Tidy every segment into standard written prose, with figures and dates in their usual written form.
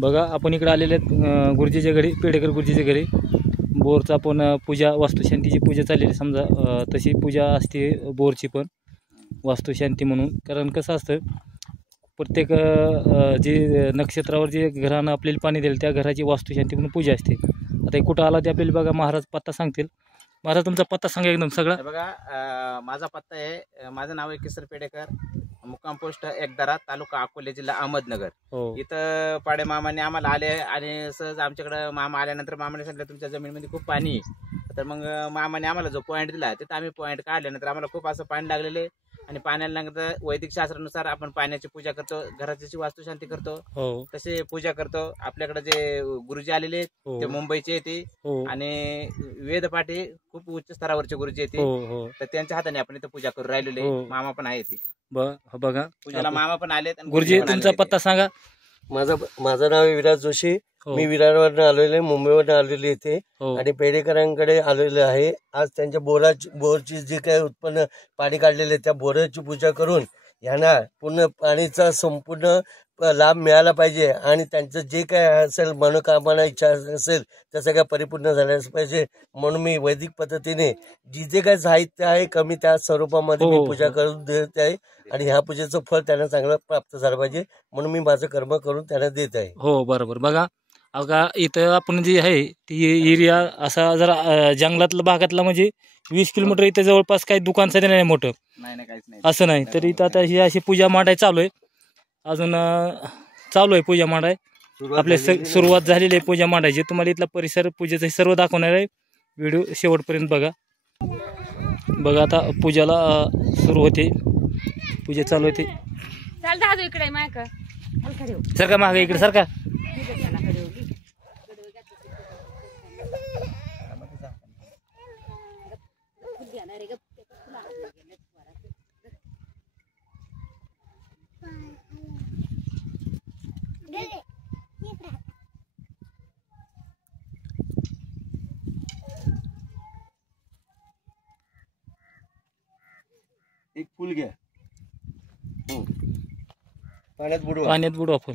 बघा आपण इकडे आलेले आहेत गुरुजीच्या घरी, पेडेकर गुरुजीच्या घरी. बोरचा आपण पूजा, वास्तुशांतीची पूजा चाललेली समजा. तशी पूजा असते बोरची पण वास्तुशांती म्हणून. कारण कसं असतं, प्रत्येक जे नक्षत्रावर जे घरानं आपल्याला पाणी देईल त्या घराची वास्तुशांती म्हणून पूजा असते. आता कुठं आला ते आपल्याला बघा महाराज पत्ता सांगतील. महाराज तुमचा पत्ता सांगा एकदम सगळा. बघा माझा पत्ता आहे, माझं नाव आहे किशोर पेडेकर, मुक्काम पोस्ट एकदरा, तालुका अकोले, जिल्हा अहमदनगर. इथं पाडे मामाने आम्हाला आले आणि सहज आमच्याकडे मामा आल्यानंतर मामाने सांगितलं तुमच्या जमिनीमध्ये खूप पाणी आहे. तर मग मामाने आम्हाला जो पॉईंट दिला तिथं आम्ही पॉईंट काढल्यानंतर आम्हाला खूप असं पाणी लागलेलं आहे. आणि पाण्याला नंतर वैदिक शास्त्रानुसार आपण पाण्याची पूजा करतो, घराची वास्तुशांती करतो, तसे पूजा करतो. आपल्याकडे जे गुरुजी आलेले आहेत ते मुंबईचे येते आणि वेदपाठी खूप उच्च स्तरावरचे गुरुजी येते. तर त्यांच्या हाताने आपण इथं पूजा करू राहिलेले. मामा पण आहे ते बघा पूजाला, मामा पण आलेत. गुरुजी तुमचा पत्ता सांगा. माझं नाव आहे विराज जोशी. मी विरारवरून आलेलो आहे, मुंबईवरून आलेले इथे आणि पेडेकरांकडे आलेले आहे. आज त्यांच्या बोरची जे काही उत्पन्न पाणी काढलेले त्या बोराची पूजा करून यांना पूर्ण पाणीचा संपूर्ण लाभ मिळाला पाहिजे आणि त्यांचं जे काय असेल मनोकामना इच्छा असेल त्या सगळ्या परिपूर्ण झाल्याच पाहिजे. म्हणून मी वैदिक पद्धतीने जे काही साहित्य आहे कमी त्या स्वरूपामध्ये मी पूजा करून देत आहे आणि ह्या पूजेचं फळ त्यांना चांगलं प्राप्त झालं पाहिजे म्हणून मी माझं कर्म करून त्यांना देत आहे. हो बरोबर. बघा अगा इथं आपण जे आहे ती एरिया असा जरा जंगलातला भागातला, म्हणजे 20 किलोमीटर इथे जवळपास काही दुकान सध्या नाही मोठं, असं नाही. तर इथं आता ही अशी पूजा मांडाय चालू आहे, अजून चालू आहे पूजा मांडाय. आपल्या सुरुवात झालेली आहे पूजा मांडायची. तुम्हाला इथला परिसर पूजेचं सर्व दाखवणार आहे. व्हिडिओ शेवटपर्यंत बघा. बघा आता पूजाला सुरू होते, पूजा चालू होते. सरका मागे इकडे सरका. एक फुल घ्या, पाण्यात बुडवा फुल.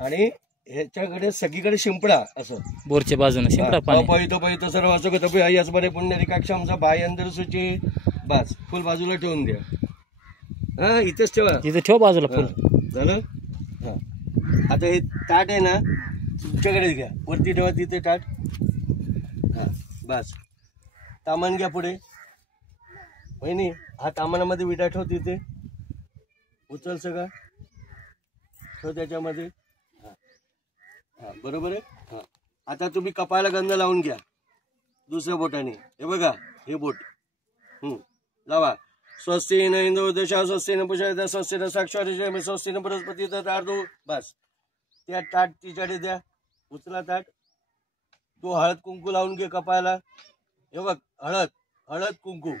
आणि ह्याच्याकडे सगळीकडे शिंपडा, असं बोरच्या बाजूने शिंपडा पाणी. पवित्र सर्व असं तपे आई असं बरे पुण्यरिकाक्षांचा बाय अंदर सुची. बस फुल बाजूला ठेवून द्या. हा इथेच ठेवा, इथे ठेव बाजूला फुल. झालं. हा आता हे ताट आहे ना तुमच्याकडे घ्या, वरती ठेवा तिथे ताट. हा बस तामान घ्या पुढे. वहिनी हा तामानामध्ये विडा ठेव, तिथे उचल सगळा ठेव त्याच्यामध्ये. हा बरोबर आहे. हा आता तुम्ही कपाळाला गंध लावून घ्या दुसऱ्या बोटाने. हे बघा हे बोट लावा. स्वस्ती न इंद्र दशा, स्वस्ती न पुषा, स्वस्ती न साक्षात, स्वस्ती न बृहस्पती अर्धो. बस त्या ताट तिच्याकडे द्या, उचला ताट. तो हळद कुंकू लावून घे कपाळाला. हे बघ हळद, हळद कुंकू.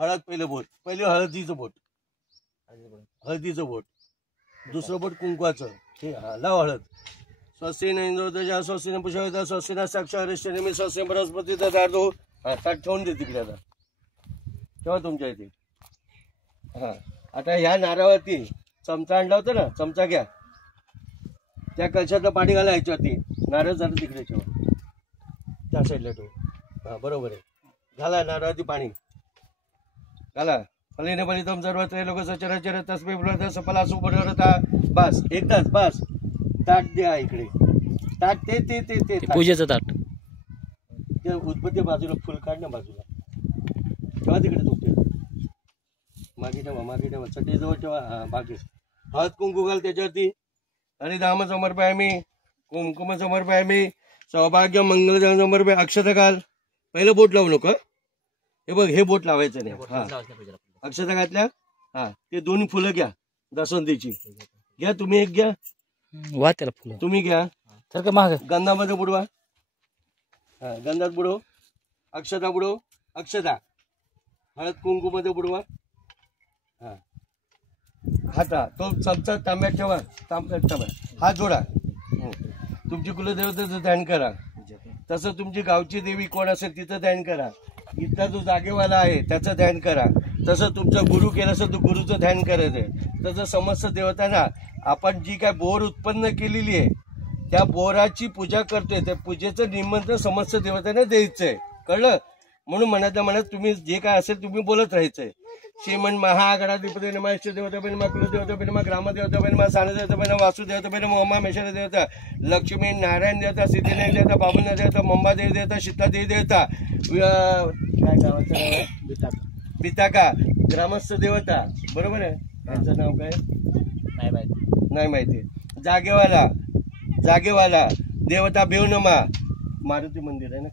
हळद पहिलं बोट, पहिले हळदीचं बोट, हळदीचं बोट, दुसरं बोट कुंकवाचं. हे लाव हळद. स्वस्ती न इंद्र दशा, स्वस्ती न पुषा, स्वस्ती न साक्षात, स्वस्ती बृहस्पती अर्धो. हा ताट ठेवून दे तिकडे. आता ठेवा तुमच्या इथे. हा आता ह्या नारळावरती चमचा आणला होता ना, चमचा घ्या, त्या कशाचं पाणी घाला ह्याच्यावरती. नारळ जरा तिकडे ठेवा, त्या साईडला ठेवा. हा बरोबर आहे. घाला नारळावरती पाणी घाला. फलीने फलितम सर्व त्रैलोक सचराचर तस्मै फलदा सफला सुपरता. बस एकदाच बस. ताट द्या इकडे, ताट ते ते ते ते पूजेचं ताट. ते उदबत्ती बाजूला फुल काढ ना बाजूला ठेवा तिकडे. तुमचे मागे ठेवा, मागे ठेवा, चटईजवळ ठेवा. हा बाकी हळद कुंकू घाल त्याच्यावरती. आणि धाम समर्पयामी, कुंकुम समर्पयामी, सौभाग्य मंगल समर्पय. अक्षता घाल. पहिलं बोट लावू नको. हे बघ हे बोट लावायचं नाही. हा अक्षता घातल्या. हा ते दोन्ही फुलं घ्या दसवंतीची. घ्या तुम्ही एक घ्या. वा त्याला फुलं तुम्ही घ्या. तर का माग गंधामध्ये बुडवा. हा गंधात बुडव. अक्षता बुडव. अक्षता हळद कुंकू मध्ये बुडवा. हा हाता तो चमचा तांब्यात ठेवा. तांब्यात ठेवा. हात जोडा. तुमची कुलदेवतेचं ध्यान करा. तसं तुमची गावची देवी कोण असेल तिचं ध्यान करा. इथला जो जागेवाला आहे त्याचं ध्यान करा. तसं तुमचं गुरु केलं असं तर गुरुचं ध्यान करायचंय. तसं समस्त देवतांना आपण जी काय बोर उत्पन्न केलेली आहे त्या बोराची पूजा करतोय, त्या पूजेचं निमंत्रण समस्त देवतांना द्यायचंय. कळलं? म्हणून मनातल्या मनात तुम्ही जे काय असेल तुम्ही बोलत राहायचंय. श्रीमन महागणाधिपती नमः, इष्ट देवता नमः, कुलदेवता नमः, ग्रामदेवता नमः, सानदेवता नमः, वासुदेवता नमः, उमामेश्वर देवता, लक्ष्मी नारायण देवता, सिद्धिनारायण देवता, बाबुनाथ देवता, मंबादेवी देवता, शीतलादेवी देवता, काय गावाचं नाव आहे? बिताका ग्रामस्थ देवता. बरोबर आहे? त्यांचं नाव काय नाही माहिती. जागेवाला देवता बेवनमा, मारुती मंदिर आहे ना,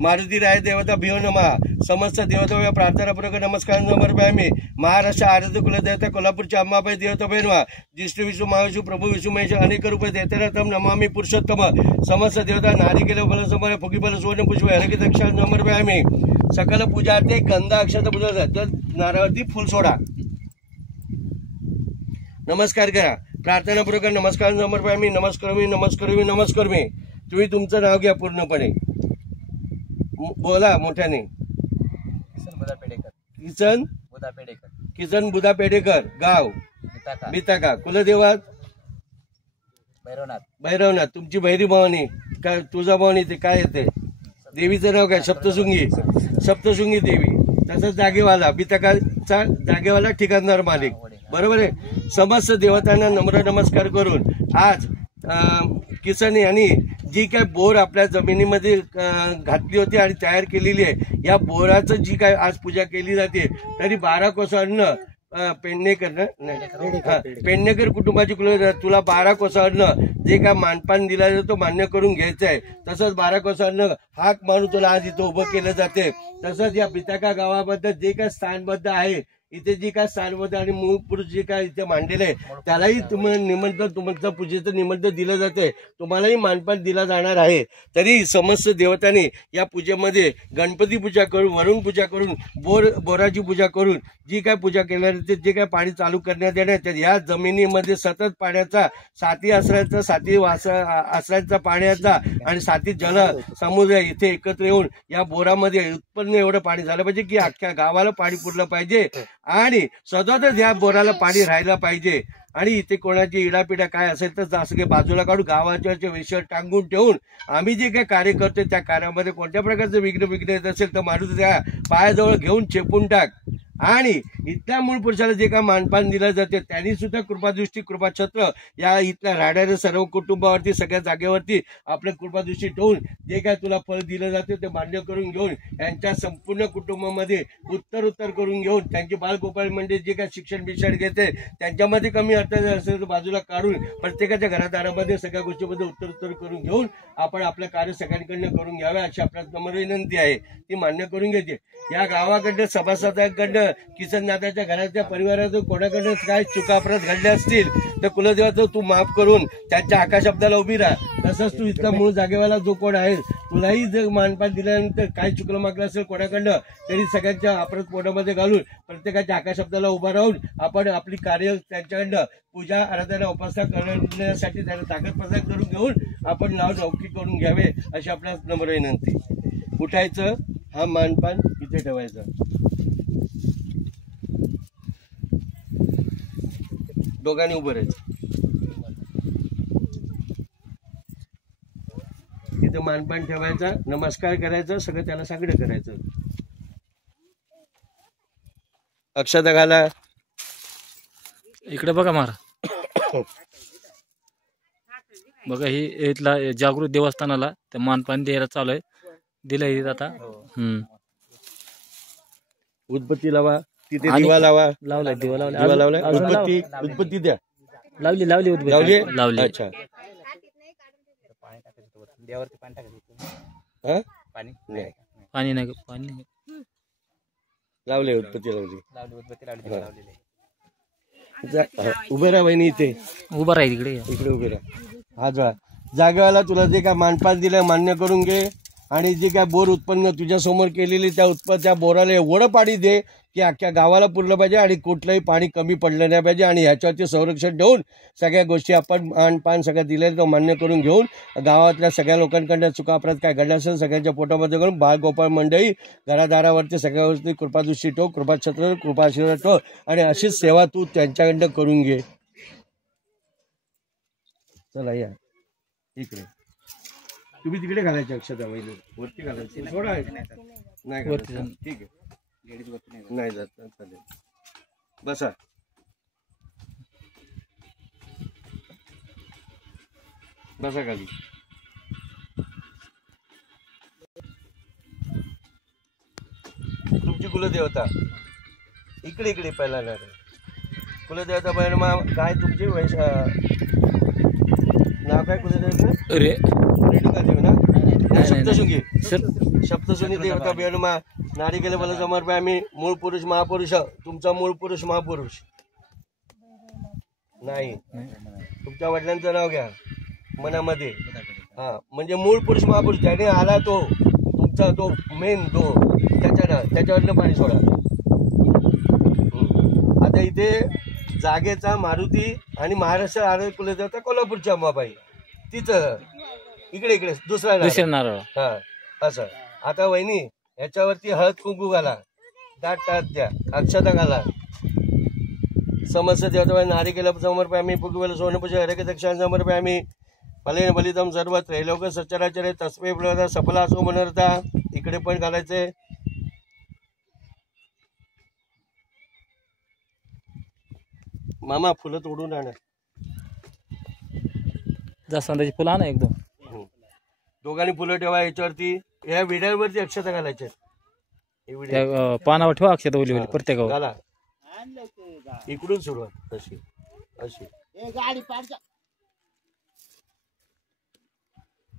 मारुती राय देवता भिवनमा, समस्त देवता प्रार्थनापूर्वक नमस्कार समर्पयामी. महाराष्ट्र आराध्य कुलदेवता कोल्हापूरच्या अंबाबाई देवता बेनवा, जिष्णू विष्णू महाविष्णू प्रभू विष्णू महेश अनेक रूपे देवताम नमामि पुरुषोत्तम. समस्त देवता नारिकेल फल समर फुगी फल सुवर्ण पुष्प हरकी दक्षा समर्पयामी. सकल पूजा ते गंध अक्षत पूजा तर नारळावरती फुल सोडा, नमस्कार करा, प्रार्थनापूर्वक नमस्कार समर्पयामी. नमस्कार मी. तुम्ही तुमचं नाव घ्या पूर्णपणे, बोला मोठ्याने. किसन बुधा पेडेकर, गाव बिताका, कुलदेवत भैरवनाथ. तुमची भैरी भवानी काय, तुळजा भवानी ते काय येते, देवीचं नाव काय? सप्तशृंगी देवी. तसंच जागेवाला बिताकाचा जागेवाला ठिकाणदार मालिक. बरोबर आहे? समस्त देवतांना नम्र नमस्कार करून आज किसन यांनी जी काय बोर आपल्या जमिनीमध्ये घातली होती आणि तयार केलेली आहे, या बोराचं जी काय आज पूजा केली जाते, तरी 12 कोस अन्न पेडणेकर पेडणेकर कुटुंबाची तुला 12 कोस अन्न जे काय मानपान दिला जातो मान्य करून घ्यायचं आहे. तसंच 12 कोस अन्न हाक मारून तुला आज इथं उभं केलं जाते. तसंच या बिताका गावाबद्दल जे काय स्थानबद्ध आहे, इथे जी काय स्थानबद्ध आणि मूळ पुरुष जे काय इथे मांडलेलं आहे त्यालाही तुम्हाला निमंत्रण, तुमचं पूजेचं निमंत्रण दिलं जाते, तुम्हालाही मानपान दिला जाणार आहे. तरी समस्त देवतांनी या पूजेमध्ये गणपती पूजा करून, वरुण पूजा करून, बोराची पूजा करून जी काय पूजा केल्या जाते, जे काय पाणी चालू करण्यात येणार, तर या जमिनीमध्ये सतत पाण्याचा, साती आसऱ्यांचा पाण्याचा आणि साती जल समुद्र इथे एकत्र येऊन या बोरामध्ये उत्पन्न एवढं पाणी झालं पाहिजे की अख्ख्या गावाला पाणी पुरलं पाहिजे आणि सतत या बोराला पाणी राहायला पाहिजे. आणि इथे कोणाची इडापिडा काय असेल तर असं काही बाजूला काढून गावाच्या विषय टांगून ठेवून आम्ही जे काही कार्य करतोय त्या कार्यामध्ये कोणत्या प्रकारचं विघ्न येत असेल तर माणूस त्या पायाजवळ घेऊन चेपून टाक. आणि इथल्या मूळ पुरुषाला जे काय मानपान दिलं जाते त्यांनी सुद्धा कृपादृष्टी, कृपाछत्र या इथल्या राहणाऱ्या सर्व कुटुंबावरती, सगळ्या जागेवरती आपल्या कृपादृष्टी ठेवून जे काय तुला फळ दिलं जाते ते मान्य करून घेऊन यांच्या संपूर्ण कुटुंबामध्ये उत्तर करून घेऊन त्यांची बालगोपाळ म्हणजे जे काय शिक्षण घेते त्यांच्यामध्ये कमी अर्थ असेल तर बाजूला काढून प्रत्येकाच्या घरादारामध्ये सगळ्या गोष्टीमध्ये उत्तर करून घेऊन आपण आपलं कार्य सगळ्यांकडनं करून घ्यावे अशी आपल्या नम्र विनंती आहे, ती मान्य करून घेते. या गावाकडनं सभासदांकडनं किसन दादाच्या घराच्या परिवारातून कोणाकडनं काय चुकाप्रत घडल्या असतील तर कुलदेवाचं तू माफ करून त्यांच्या आकाशब्दाला उभी राहा. तसंच तू इथला मूळ जागेवाला जो कोण आहे तुलाही जर मानपान दिल्यानंतर काय चुकलं मागलं असेल कोणाकडनं तरी सगळ्यांच्या आपरत पोटामध्ये घालून प्रत्येकाच्या आकाशब्दाला उभा राहून आपण आपली कार्य त्यांच्याकडनं पूजा आराधना उपासना करण्यासाठी त्यांना ताकद प्रदान करून घेऊन आपण नाव नौकी करून घ्यावे अशी आपल्या नम्र विनंती. उठायचं, हा मानपान इथे ठेवायचा. दोघांनी उभं राहायचं. तिथं मानपान ठेवायचा, नमस्कार करायचा, सगळं त्याला सगळं करायचं. अक्षता घाला. इकडे बघा मारा. बघा ही इथला जागृत देवस्थानाला त्या मानपान द्यायला चालू आहे, दिलंय आता. उदबत्ती लावा, तिथे दिवा लावा. लावलाय दिवा लावलाय. उदबत्ती द्या. लावली उदबत्ती लावली. अच्छा, पाणी नाही लावले उदबत्ती लावली. उभे राहा बहिणी, इथे उभा राहील. इकडे उभे राहा. हा जागेवाला तुला जे काय मानपान दिलं मान्य करून घे आणि जे काय बोर उत्पन्न तुझ्या समोर केलेली त्या बोराला एवढं पाणी दे की अख्ख्या गावाला पुरलं पाहिजे आणि कुठलंही पाणी कमी पडलं नाही पाहिजे आणि ह्याच्यावरती संरक्षण ठेवून सगळ्या गोष्टी आपण पान सगळं दिलेलं तो मान्य करून घेऊन गावातल्या सगळ्या लोकांकडनं चुका अपराध काय घडला असेल सगळ्यांच्या पोटामध्ये करून बाळगोपाळ मंडळी घरादारावरती सगळ्यावरती कृपादृष्टी ठेव, कृपाछत्र, कृपाशीर्वाद ठेव आणि अशीच सेवा तू त्यांच्याकडनं करून घे. चला या इकडे. तुम्ही तिकडे घालायचे अक्षता वहिनी, वरती घालायची. थोडा नाही घालायचं. ठीक आहे, नाही जात चालेल. बसा. बसा खाली. तुमची कुलदेवता इकडे इकडे पहिला ना. कुलदेवता बहिण काय तुमची नाव काय कुलदेवता? रेणुका देवी ना. सप्तशृंगी सप्तशृंगी देवता बेणुमा नारी गेले मला समर्पयामी. मूळ पुरुष महापुरुष. तुमचा मूळ पुरुष महापुरुष नाही, तुमच्या वडिलांचं नाव घ्या मनामध्ये. हा म्हणजे मूळ पुरुष महापुरुष ज्याने आला तो तुमचा तो मेन तो त्याच्यावरनं पाणी सोडा. आता इथे जागेचा मारुती आणि महाराष्ट्र आरोग्य कुलदेवता कोल्हापूरची अंबाबाई तिथं इकडे इकडे दुसरा नारळ. हा असं. आता वहिनी ह्याच्यावरती हळद कुंकू घाला, दाट टाट द्या, अक्षता घाला. समस्त देवता नारी केला समर्पयामी. पुगवेल सोनपूजा हरेक दक्षिण समर्पयामी. फलेन बलितम सर्व त्रैलोक सच्चराचरे तस्मै प्रणता सफला असो मनर्था. इकडे पण घालायचे. मामा फुलं तोडून आणा. जास्वंदाची फुलं आणा एकदम. दोघांनी फुलं ठेवा याच्यावरती. या विड्यावरती अक्षता घालायच्या. पानावर ठेवा अक्षता ओली प्रत्येक घाला. इकडून सुरुवात अशी अशी.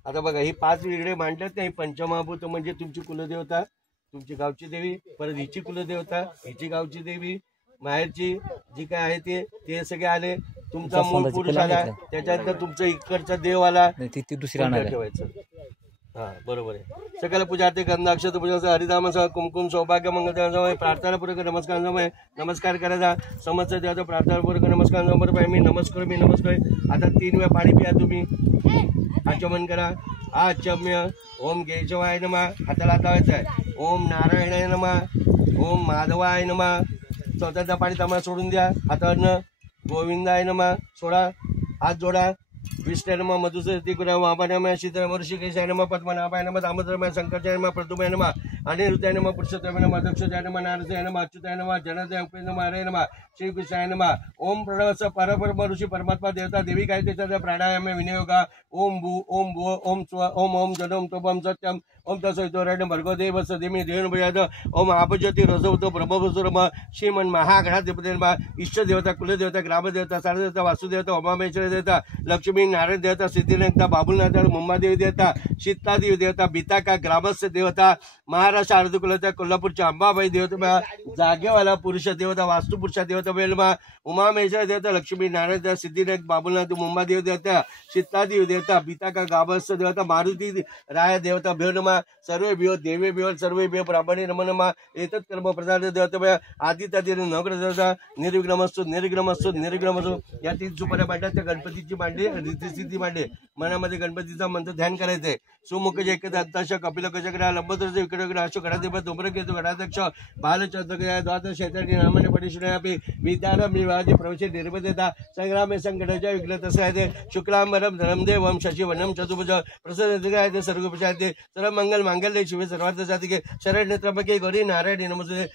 आता बघा ही 5 विगडे मांडल्यात नाही. पंचमहाभूत म्हणजे तुमची कुलदेवता, तुमची गावची देवी, परत हिची कुलदेवता, हिची गावची देवी, माहेरची जी काय आहे ते सगळे आले. तुमचा मूळ पुरुष आला, त्याच्यानंतर तुमचा इकडचा देव आला, ती दुसरी ठेवायचं. हा बरोबर आहे. सकल पूजा ते गंधाक्षत पूजा हरिधाम कुमकुम सौभाग्य मंगल प्रार्थनापूर्वक नमस्कार करायचा. समस्त देवाचा प्रार्थनापूर्वक नमस्कार समर्पय. मी नमस्कार. आता 3 वेळा पाणी पिया तुम्ही. आचमन करा. आचम्य. ओम केशवाय नमः. हाताला लावायचं आहे. ओम नारायणाय नमः. ओम माधवाय नमः. स्वतःचा पाणी तमाला सोडून द्या हातावरनं. गोविंदाय नमः सोडा. हात जोडा. विष्णू नमः. मधुसूदन गुरु वामनाय नमः. शीतल ऋषिकेशाय नमः. पद्मनाभाय नमः. दामोदराय शंकराय नमः. प्रद्युम्नाय नमः. अनिरुद्धाय नमः. पुरुषोत्तमाय नमः. दक्षाय नमः. नारदाय नमः. अच्युताय नमः. जनार्दनाय उपेंद्र नमः. हरे नमः. श्री कृष्णाय नमः. ओम प्रणवस परब्रह्म ऋषी परमात्मा देवता देवी काय त्याचा प्राणायाम विनियोगा. ओम भू ओम भू ओम स्व ओम ओम जनम तोपम सत्यम ओम तसोरण भर्गो देव सदेमी देवनभयाद. ओम आपज्योती रसवतो ब्रह्मवसुरम. श्रीमन महागणाधिपती नमः. इष्ट देवता कुलदेवता ग्रामदेवता सारदेवता वासुदेवता उमामेश्वर देवता लक्ष्मी नारायण देवता सिद्धिनाथ बाबुलनाथ मुंबादेवी देवता शीतादेवी देवता बिताका ग्रामस्थ देवता महाराष्ट्र आरोग्य कुलदेवता कोल्हापूरच्या अंबाबाई देवता जागेवाला पुरुष देवता वास्तुपुरुषा देवता बेलमा उमामेश्वर देवता लक्ष्मी नारायण देवता सिद्धिनाथ बाबुलनाथ मुंबादेवी देवता शीतादेवी देवता बिताका ग्रामस्थ देवता मारुती राय देवता भेवनमा. सर्वे बियो देवे बियो सर्वे बियो ब्राह्मणे नमो नमः. एतत् कर्म प्रधान देवता आदित्य नवग्रह देवता निर्विघ्नमस्तु. या 3 सुपाऱ्या मांडल्या. त्या गणपतीची मांडली, रिद्धिसिद्धी मांडली. मनामध्ये गणपतीचा मंत्र ध्यान करायचंय. सुमुख जयक दत्ताश कपिल गजग्रह लंबोदर विक्रग्रह अशोक गणाधिपती धूम्रकेतू गणाध्यक्ष बालचंद्रग्रह द्वादश शैतानी नामने पडिशुनयापि विद्यारं विवाहाचे प्रवेश निर्मदेता संग्रामे संकटाच्या विघ्न तसं आहे. शुक्लांबरम धरम देवम शशिवनम चतुर्भुज प्रसन्न सर्वोपचार सर्व मंगल मांगल्ये शिवे सर्वार्थ साधिके शरण्य त्र्यंबके गौरी नारायणी नमस्ते.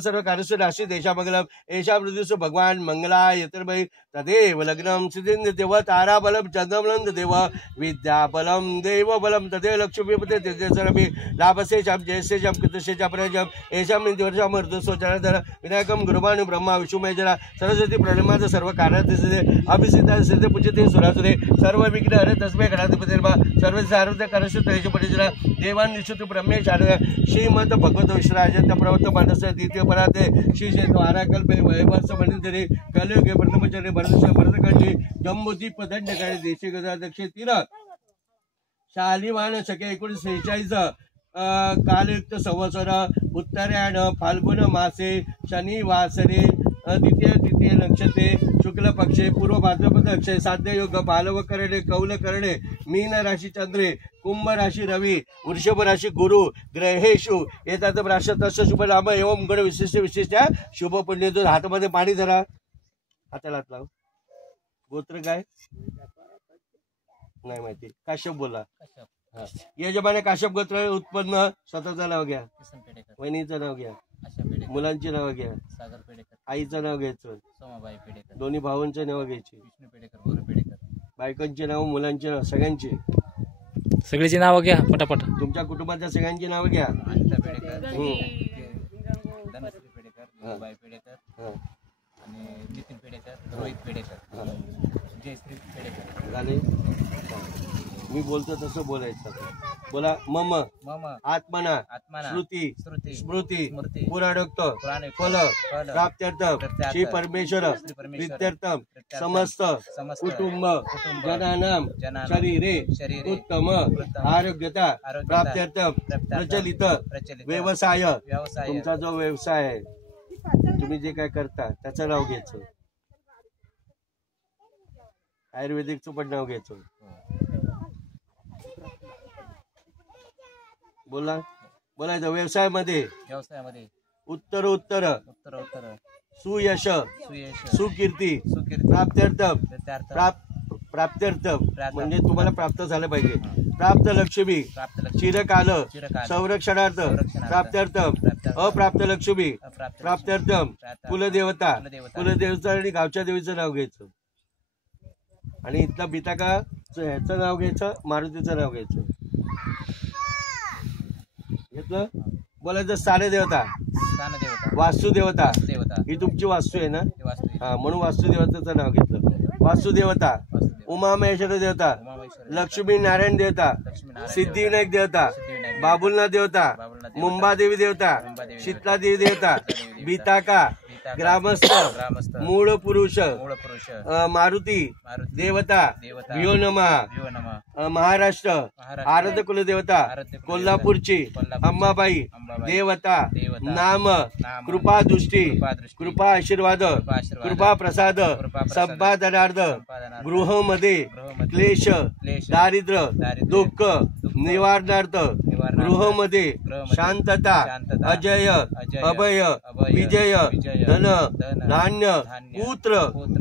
सर्व कार्यस्व राशी देशामंगलम एषा मृत्युस भगवान मंगलाय यतर्भय तदेव लग्नम सिद्धिं देव ताराबलम चंद्रबलम देव विद्याबलम देव बलम तदेव लक्ष्मीपते तेजसरपि लाभसेशम जयसेशम कृतसेशम प्रजम एषाम निवर्षाम मृदुसो जनार्दन विनायकम गुरुभानु ब्रह्मा विष्णुमेजरा सरस्वती प्रणमाद सर्व कार्यार्थसिद्धे अभिसिद्धा सिद्धे पूजिते सुरासुरे सर्व विघ्न हरे तस्मै गणाधिपती सर्व सार्वत करशु तेजपटिजरा देवान निश्चित ब्रह्मे शारद श्रीमंत भगवत विश्राजंत प्रवत मानस द्वितीय पराते श्री द्वाराकल्पे वैभवस मंडितरे कलियुगे प्रथमचरे भरतश भरतखंडी जम्बुदीप दंडकारी देशी गजा दक्षिण तीर शालिवान शके 1946 कालयुक्त संवत्सर उत्तरायण फाल्गुन मासे शनी वासरे द्वितीय तृतीय नक्षत्रे शुक्ल पक्षे पूर्व भाद्रपद अक्षय साध्य योग बालव करणे कौल करणे मीन राशी चंद्रे कुंभ राशी रवी वृषभ राशी गुरु ग्रहेशु येतात राष्ट्र तस्य शुभ नाम एवं गण विशिष्ट शुभ पुण्य. हातामध्ये पाणी धरा, हाताला हात लाव. गोत्र काय नाही माहिती. काश्यप बोला. यजमाने काश्यप गोत्र उत्पन्न. स्वतःचं नाव घ्या, वहिनीचं नाव घ्या, मुलांची नाव घ्या, आईचं नाव घ्यायचं, दोन्ही भावांचं नाव घ्यायची, बायकांचे नाव, मुलांचे नाव, सगळ्यांची सगळ्याची नावं घ्या पटापट. तुमच्या कुटुंबाच्या सगळ्यांची नावं घ्या. नितीन पेडेकर, रोहित पेडेकर, जयश्री पेडेकर झाले. मी बोलतो तसं बोलायचं. बोला. मम आत्मना श्रुती स्मृती पुराणोक्त फल प्राप्त्यर्थ श्री परमेश्वर प्रीत्यर्थम समस्त कुटुंब जनानां शरीरे उत्तम आरोग्यता प्राप्त्यर्थम प्रचलित व्यवसाय. तुमचा जो व्यवसाय आहे, तुम्ही जे काय करता त्याचं नाव घ्यायचं. आयुर्वेदिकचं पण नाव घ्यायचं. बोलायचं. व्यवसायामध्ये उत्तर सुयश सुकीर्ती प्राप्त्यर्थ म्हणजे तुम्हाला प्राप्त झालं पाहिजे. प्राप्त लक्ष्मी चिरकाल संरक्षणार्थ प्राप्त्यर्थ अप्राप्त लक्ष्मी प्राप्त्यर्थ कुलदेवता आणि गावच्या देवीचं नाव घ्यायचं. आणि इथला बिताका ह्याचं नाव घ्यायचं, मारुतीचं नाव घ्यायचं. घेतलं. बोलायचं. स्थानदेवता वास्तुदेवता ही तुमची वास्तू आहे ना, हा, म्हणून वास्तुदेवताचं नाव घेतलं. वास्तुदेवता उमामहेश्वर देवता, लक्ष्मी नारायण देवता, सिद्धिविनायक देवता, बाबुलनाथ देवता, मुंबादेवी देवता, शीतलादेवी देवता, बिताका ग्रामस्थ मूळ पुरुष मारुती देवता व्योनमा महाराष्ट्र आराध्य कुलदेवता कोल्हापूरची अंबाबाई देवता नाम कृपा दृष्टी कृपा आशीर्वाद कृपा प्रसाद संपादनार्थ गृहमध्ये क्लेश दारिद्र्य दुःख निवारणार्थ गृहमध्ये शांतता अजय अभय विजय धन धान्य पुत्र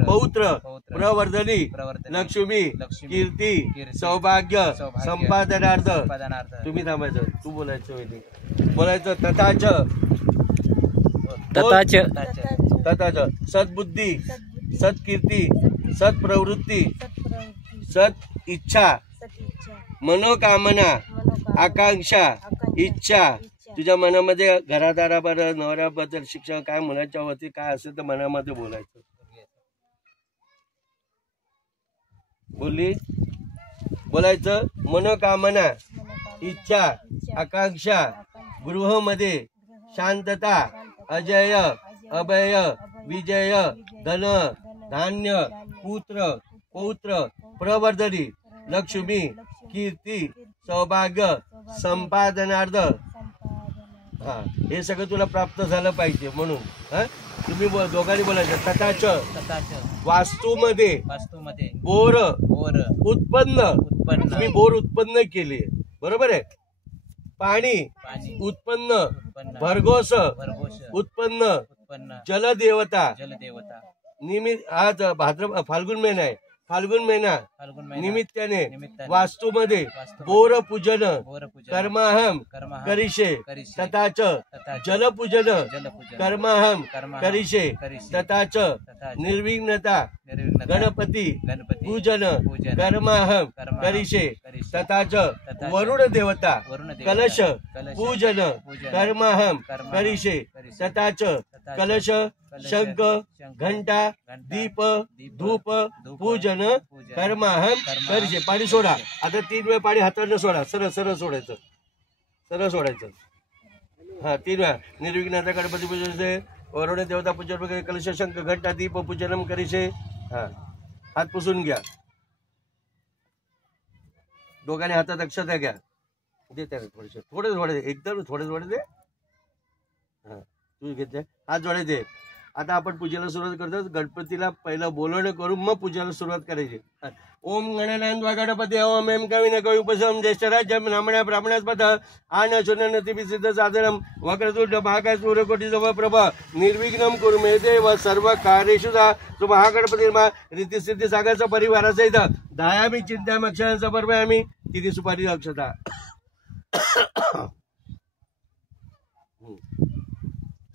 पौत्र प्रवर्धनी लक्ष्मी कीर्ती सौभाग्य संपादनार्थ. तुम्ही थांबायचं. तू बोलायचं. तथाच सद्बुद्धी सत्कीर्ती सत्प्रवृत्ती सत इच्छा मनोकामना आकांक्षा इच्छा. तुझ्या मनामध्ये घरादाराबद्दल नवऱ्याबद्दल शिक्षण काय मुलांच्या वरती काय असेल तर मनामध्ये बोलायचं. बोलायचं. मनोकामना इच्छा आकांक्षा गृहमध्ये शांतता अजय अभय विजय धन धान्य पुत्र पौत्र प्रवर्धनी लक्ष्मी कीर्ती सौभाग्य संपादनार्थ. हा, हे सगळं तुला प्राप्त झालं पाहिजे म्हणून तुम्ही दोघांनी बोलायचं. तथाच वास्तूमध्ये बोर उत्पन्न तुम्ही बोर उत्पन्न केले, बरोबर आहे. पाणी उत्पन्न भरघोस उत्पन्न जलदेवता निमित्त. आज फाल्गुन महिना आहे. फाल्गुन महिना निमित्ताने वास्तूमध्ये बोर पूजन कर्माहम करिषे तथाच जलपूजन कर्माहम करिषे तथाच निर्विघ्नता गणपती पूजन कर्माहम करिषे तथाच वरुण देवता कलश पूजन कर्माहम करिषे तथाच कलश शंख घंटा दीप धूप पूजन कर्माहम करिषे. पाणी सोडा. आता 3 वेळा पाणी हाताने सोडा. सरळ सोडायचं. सरळ सोडायचं. हा 3 वेळा. निर्विघ्नता गणपती पूजन वरुण देवता पूजन वगैरे कलश शंख घंटा दीप पूजनम करिषे. हा, हात पुसून घ्या. दोघांनी हातात अक्षता घ्या. दे त्याला थोडेसे एकदम थोडे दे. हा तू घेतले हात जोडायचे. आता आपण पूजेला सुरुवात करतो. गणपतीला पहिलं बोलवणं करून मग पूजेला सुरुवात करायची. ओम गणनायत्वा गणपती ओम एम कविन कवी उपसम ज्येष्ठराज्यम ब्राह्मण्या ब्राह्मणास्पद आन शून्यनति सिद्ध साधनम वक्रतुंड महाकाय सूर्यकोटी समप्रभ निर्विघ्नम कुरु मे देव सर्व कार्येषु तो महागणपती रीती सिद्धी सागरचा परिवारासहित दयामी चिंत्यामी अक्षरांचा पर्व आम्ही तिथे सुपारी अक्षता.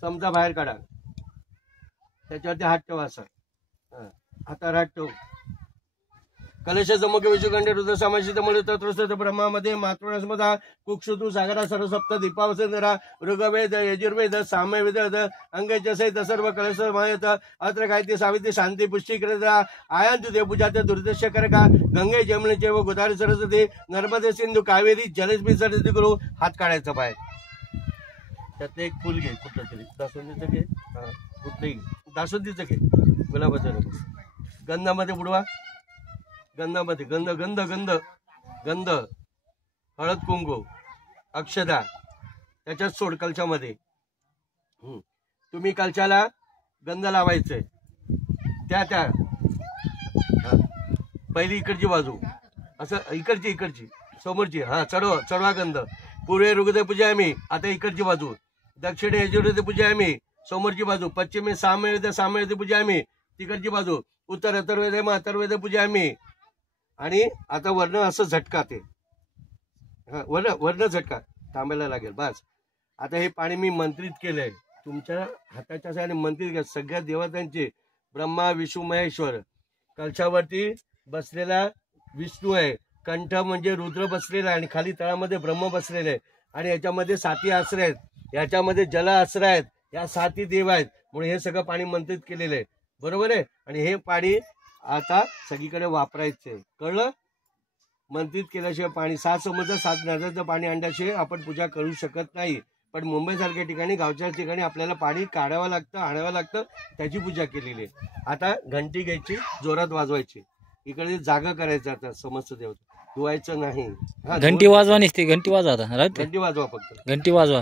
चमचा बाहेर काढा. त्याच्यावरती हात ठेवा. असं हातावर हात ठेवू. कलशाचं मुख्य विषुखंड रुद्र समाशित मुळे तत्वस्त ब्रह्मामध्ये मातृस्मदा कुक्षुतू सागरा सर्वसप्त दीपावसंधरा ऋग्वेद यजुर्वेद सामवेद अंगच सहित सर्व कलश मायत अत्र गायत्री सावित्री शांती पुष्टी करता आयांतु देवपूजात दुर्दश करका गंगे जमुनेचे व गोदावरी सरस्वती नर्मदे सिंधू कावेरी जलस्मी सरस्वती करू. हात काढायचा बाहेर. त्यातलं एक फुल घे कुठलं तरी. दासवंदीचं घे. कुठलंही दासवंदीचं घे. गुलाबाचं गंधामध्ये बुडवा. गंधामध्ये गंध गंध गंध गंध हळद कुंकू अक्षदा त्याच्यात सोड कलशामध्ये. तुम्ही कलशाला गंध लावायचंय. त्या पहिली इकडची बाजू असं इकडची समोरची. हा चढवा गंध. पूर्वे ऋग्वेद पूजा आम्ही. आता इकडची बाजू. दक्षिणे यजुर्वेद पूजा आम्ही. समोरची बाजू. पश्चिमे सामवेद पूजा आम्ही. तिकडची बाजू. उत्तर अथर्ववेद पूजा आम्ही. आणि आता वर्ण असं झटका. ते वर्ण झटका थांबायला लागेल. बस. आता हे पाणी मी मंत्रित केलंय. तुमच्या हाताच्या साईडने मंत्रित केलं. सगळ्या देवतांचे ब्रह्मा विष्णू महेश्वर. कलशावरती बसलेला विष्णू आहे. कंठ म्हणजे रुद्र बसलेला आहे आणि खाली तळामध्ये ब्रह्म बसलेले आहे. आणि याच्यामध्ये 7 आश्रय आहेत. याच्यामध्ये जल आश्रय आहेत. या 7 देव आहेत. म्हणून हे सगळं पाणी मंत्रित केलेलं आहे. बरोबर आहे. आणि हे पाणी आता सगळीकडे वापरायचंय. कळलं. मंत्रित केल्याशिवाय पाणी 7 समुद्र 7 नद्यांचं पाणी आणल्याशिवाय आपण पूजा करू शकत नाही. पण मुंबईसारख्या ठिकाणी गावच्या ठिकाणी आपल्याला पाणी काढावं लागतं आणावं लागतं. त्याची पूजा केलेली आहे. आता घंटी घ्यायची जोरात वाजवायची. इकडे जागा करायचं. आता समस्त देव धुवायचं नाही. घंटी वाजवा नसते. घंटी वाजवा. आता घंटी वाजवा. फक्त घंटी वाजवा.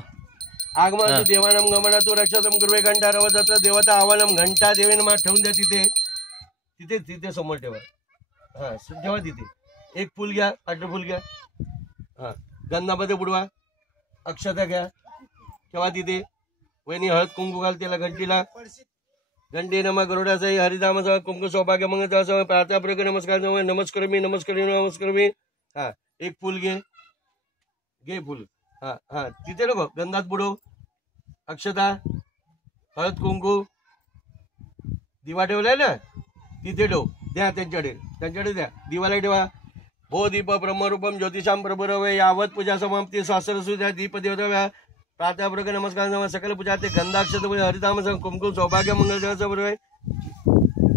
आगमन देवानम गमनातू रक्षतम गुरुवे घंटा रवजात देवता आवानम घंटा देवेन मा ठेवून द्या. तिथे समोर ठेवा. हा ठेवा तिथे. एक फुल घ्या. फुल घ्या. हा गंधामध्ये बुडवा. अक्षता घ्या. ठेवा तिथे. वहिनी हळद कुंकू घाल त्याला घंटीला. घंटी नमा गरुडाचाही हरिधामाचा कुंकू सौभाग्य मंगळ प्रार्थना प्रयोग नमस्कार नमस्कार मी. हा एक फुल घे फुल. हा तिथे नको. गंधात बुडव. अक्षता हळद कुंकू दिवा ठेवलाय ना तिथे ठेव. द्या त्यांच्याकडे द्या. दिवाला ठेवा. भो दीप ब्रह्मरूपम ज्योतिषाम प्रभुरवे यावत पूजा समाप्ती शास्त्रसु द्या. दीप देवता प्रार्थना प्रयोग नमस्कार सकल पूजा ते गंधाक्षत हरिधाम कुंकुम सौभाग्य मंगल देवाचं बरोबर आहे.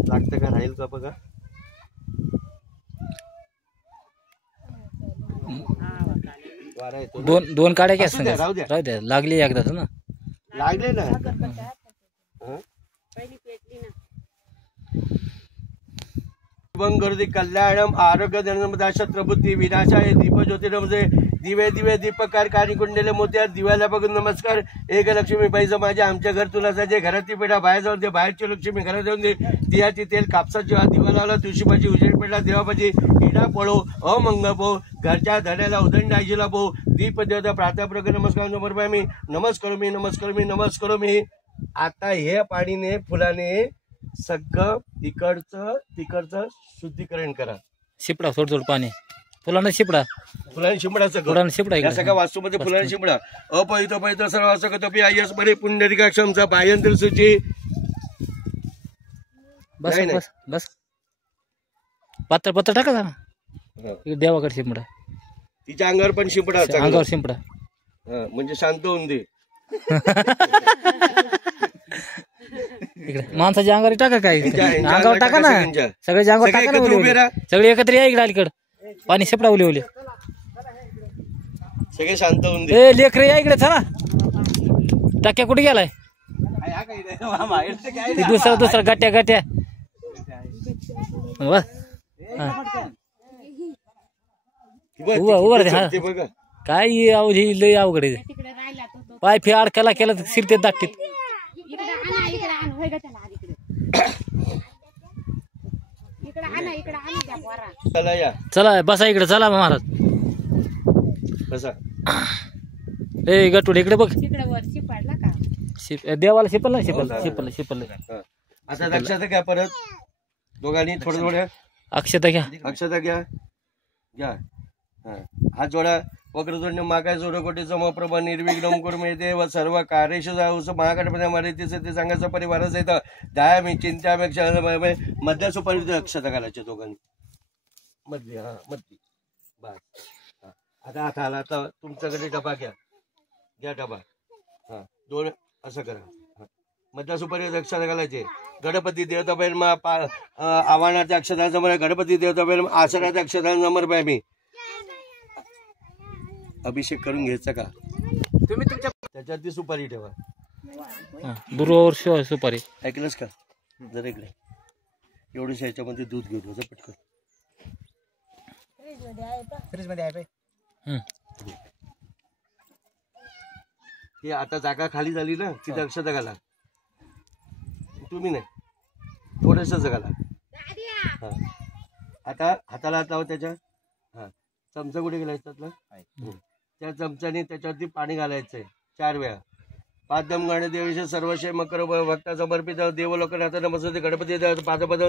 लागतं का राहील का बघा. दोन काड्या काय राहू द्या. लागली एकदाच ना. लागले ना. गर्दी कल्याणम आरोग्य धनमदा शत्रबुद्धी विनाशाय दीप ज्योतिर्मजे दिवे दीपकार कानी कुंडले मोत्या. दिव्याला बघून नमस्कार. एक लक्ष्मी बाईचं माझ्या आमच्या घर तुला जायचे. घरातली पेढा बाहेर जाऊन दे. बाहेरची लक्ष्मी घरात जाऊन दे. दियाची तेल कापसाची दिवा लावला. तुळशीपाची उजेड पेढा देवापाची इडा पळो अमंग पो. घरच्या धड्याला उदंड आईला पो. दीप देवता प्रार्थना प्रयोग नमस्कार समर्पया मी. नमस्कार मी. आता हे पाणीने फुलाने सगळं तिकडचं शुद्धीकरण करा. शिपडा थोडं पाणी. फुलाने शिपडा. या सगळ्या वास्तूमध्ये फुलाने शिपडा. अपवित्र सर्व असं कपी आयस बरे पुंडरीकाक्षमचा बाह्यंतर सूची. बस पत्र टाका ना. देवाकडे शिंपडा. तिच्या अंगावर पण शिंपडा. अंगावर शिंपडा. म्हणजे शांत होऊन दे. इकडे माणसाच्या अंगावर टाका. काय अंगावर टाका ना. सगळे अंगावर टाका. सगळे एकत्र या इकडे. अलीकडे पाणी शिपडा. उले सगळे शांत होऊन दे. लेकरे या इकडे. चला. टाक्या कुठे गेलाय. दुसरा गट्ट्या. उभा काय अवघड लय अवघड. पाय फी अडकायला केला तर शिरते दाटीत. इकडे आणा इकडे आण होय ग त्याला इकडे इकडे आणा त्या पोरा. चला या चला बसा इकडे, चला महाराज. बसा. ए गटुड इकडे बघ. इकडे वर शिपाडला का देवाला शिपल ना, शिपल. हा. आता लक्षात घ्या परत दोघांनी थोड्या अक्षता घ्या. अक्षता घ्या. हात जोडा. वक्रतुंड मागाय सूर्यकोटी समप्रभ निर्विघ्नं कुरु मे देव सर्व कार्येषु महागणपती मर्यादेचं ते सांगायचं परिवाराचं येतं. दया मी चिंतापेक्षा मध्या सुपारी अक्षता घालायच्या दोघांनी मधली. हा मधली बस. आता हात आला. आता तुमच्याकडे डबा घ्या डबा. हा दोन असं करा. मधल्या सुपारी अक्षता घालायचे. गणपती देवता बैल आव्हानाच्या अक्षतांसमोर गणपती देवता बैल आसनाच्या अक्षतांसमोर पाय मी अभिषेक करून घ्यायचा का तुम्ही तुमच्या त्याच्यात ती सुपारी ठेवा. दुर्वावर सुपारी. ऐकलंस का जरा इकडे एवढंच ह्याच्यामध्ये दूध घेऊन पटकन. फ्रीज मध्ये आहे. हे आता जागा खाली झाली ना तिथे अक्षता घाला. तुम्ही नाही थोडंसं घाला. हा आता हाताला हात लावा त्याच्या. हा चमचा कुठे गेला त्यातला. त्या चमच्याने त्याच्यावरती पाणी घालायचंय 4 वेळा. 5 दम गण देवेश सर्वशे मकर भक्ता समर्पित देवलोकनाथ नमस्ते गणपती पादपद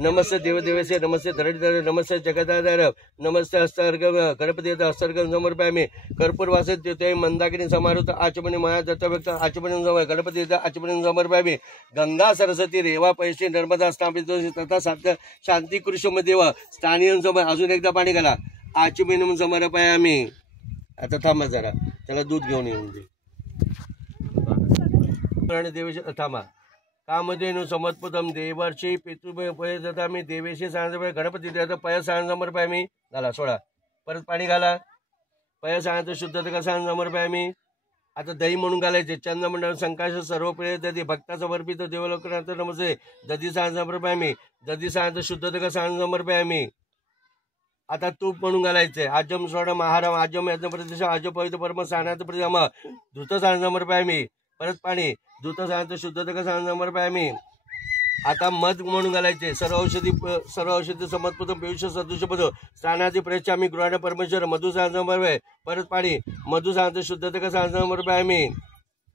नमस्ते देवदेवेशे नमस्ते धरणीधर नमस्ते जगदाधार नमस्ते हस्तार्ग गणपती हस्तार्गम समर्पयामी कर्पूर वासित ते मंदाकिनी समारुत आचमनी माया दत्तभक्त आचमनी गणपती आचमनी समर्पयामी. गंगा सरस्वती रेवा पैसे नर्मदा स्थापित तथा साध्य शांती कृष्ण देव स्थानीय समोर अजून एकदा पाणी घाला. आचमनी समर्पयामी. आता थांबा जरा त्याला दूध घेऊन येऊन दे. देवेश थांबा. कामधेनु समत्पदम देवर्षी पितृपय ददामी देवेशी सांग गणपती देवता पय सांग समर्पयामी. घाला सोडा. परत पाणी घाला. पय सांगतो शुद्धता सांग समर्पयामी. आता दही म्हणून घालायचे. चंद्रमंडळ संकाश सर्व प्रिय दधी भक्ता समर्पित देवलोकनाथ नमस्ते दधी सांग समर्पयामी. दधी सांगतो शुद्धता सांग समर्पयामी. आता तूप म्हणून घालायचंय. आजम सोडा महाराम आजम यज्ञ प्रदेश आजम पवित्र परम सानाथ प्रतिम धृत सांग समर्पयामी. परत पाणी धृत सांगतो शुद्धता सांग समर्पयामी. आता मध म्हणून घालायचे. सर्व औषधी समत्पदम पियुष सदृशपद स्थानाचे प्रेक्षामी गृहाण परमेश्वर मधु सांग समर्पय. परत पाणी मधु सांगतो शुद्धता सांग समर्पयामी.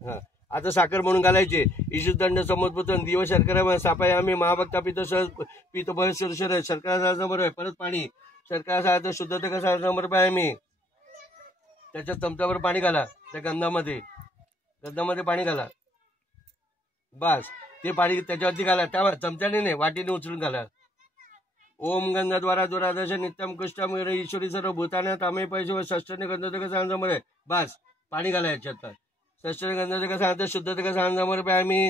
हा आता साखर म्हणून घालायचे. ईशुदंड समत्पदम दिव शर्करा सापायामी महाभक्ता पित पितभय सुरशर शर्करा समर्पय. परत पाणी शर्करा सांगतो शुद्धता सांग समर्पयामी. त्याच्या चमच्यावर पाणी घाला. त्या गंधामध्ये पाणी घाला. बस ते पाणी त्याच्यावरती घाला. त्या चमच्याने नाही वाटीने उचलून घाला. ओम गंगाद्वारा दुरादश नित्यम कृष्णम ईश्वरी सर्व भूताना तामे पैसे षष्ठने गंधक सांग समोर. बस पाणी घाला याच्यात. षष्ठने गंधक सांगतो शुद्धता सांग समोर आम्ही.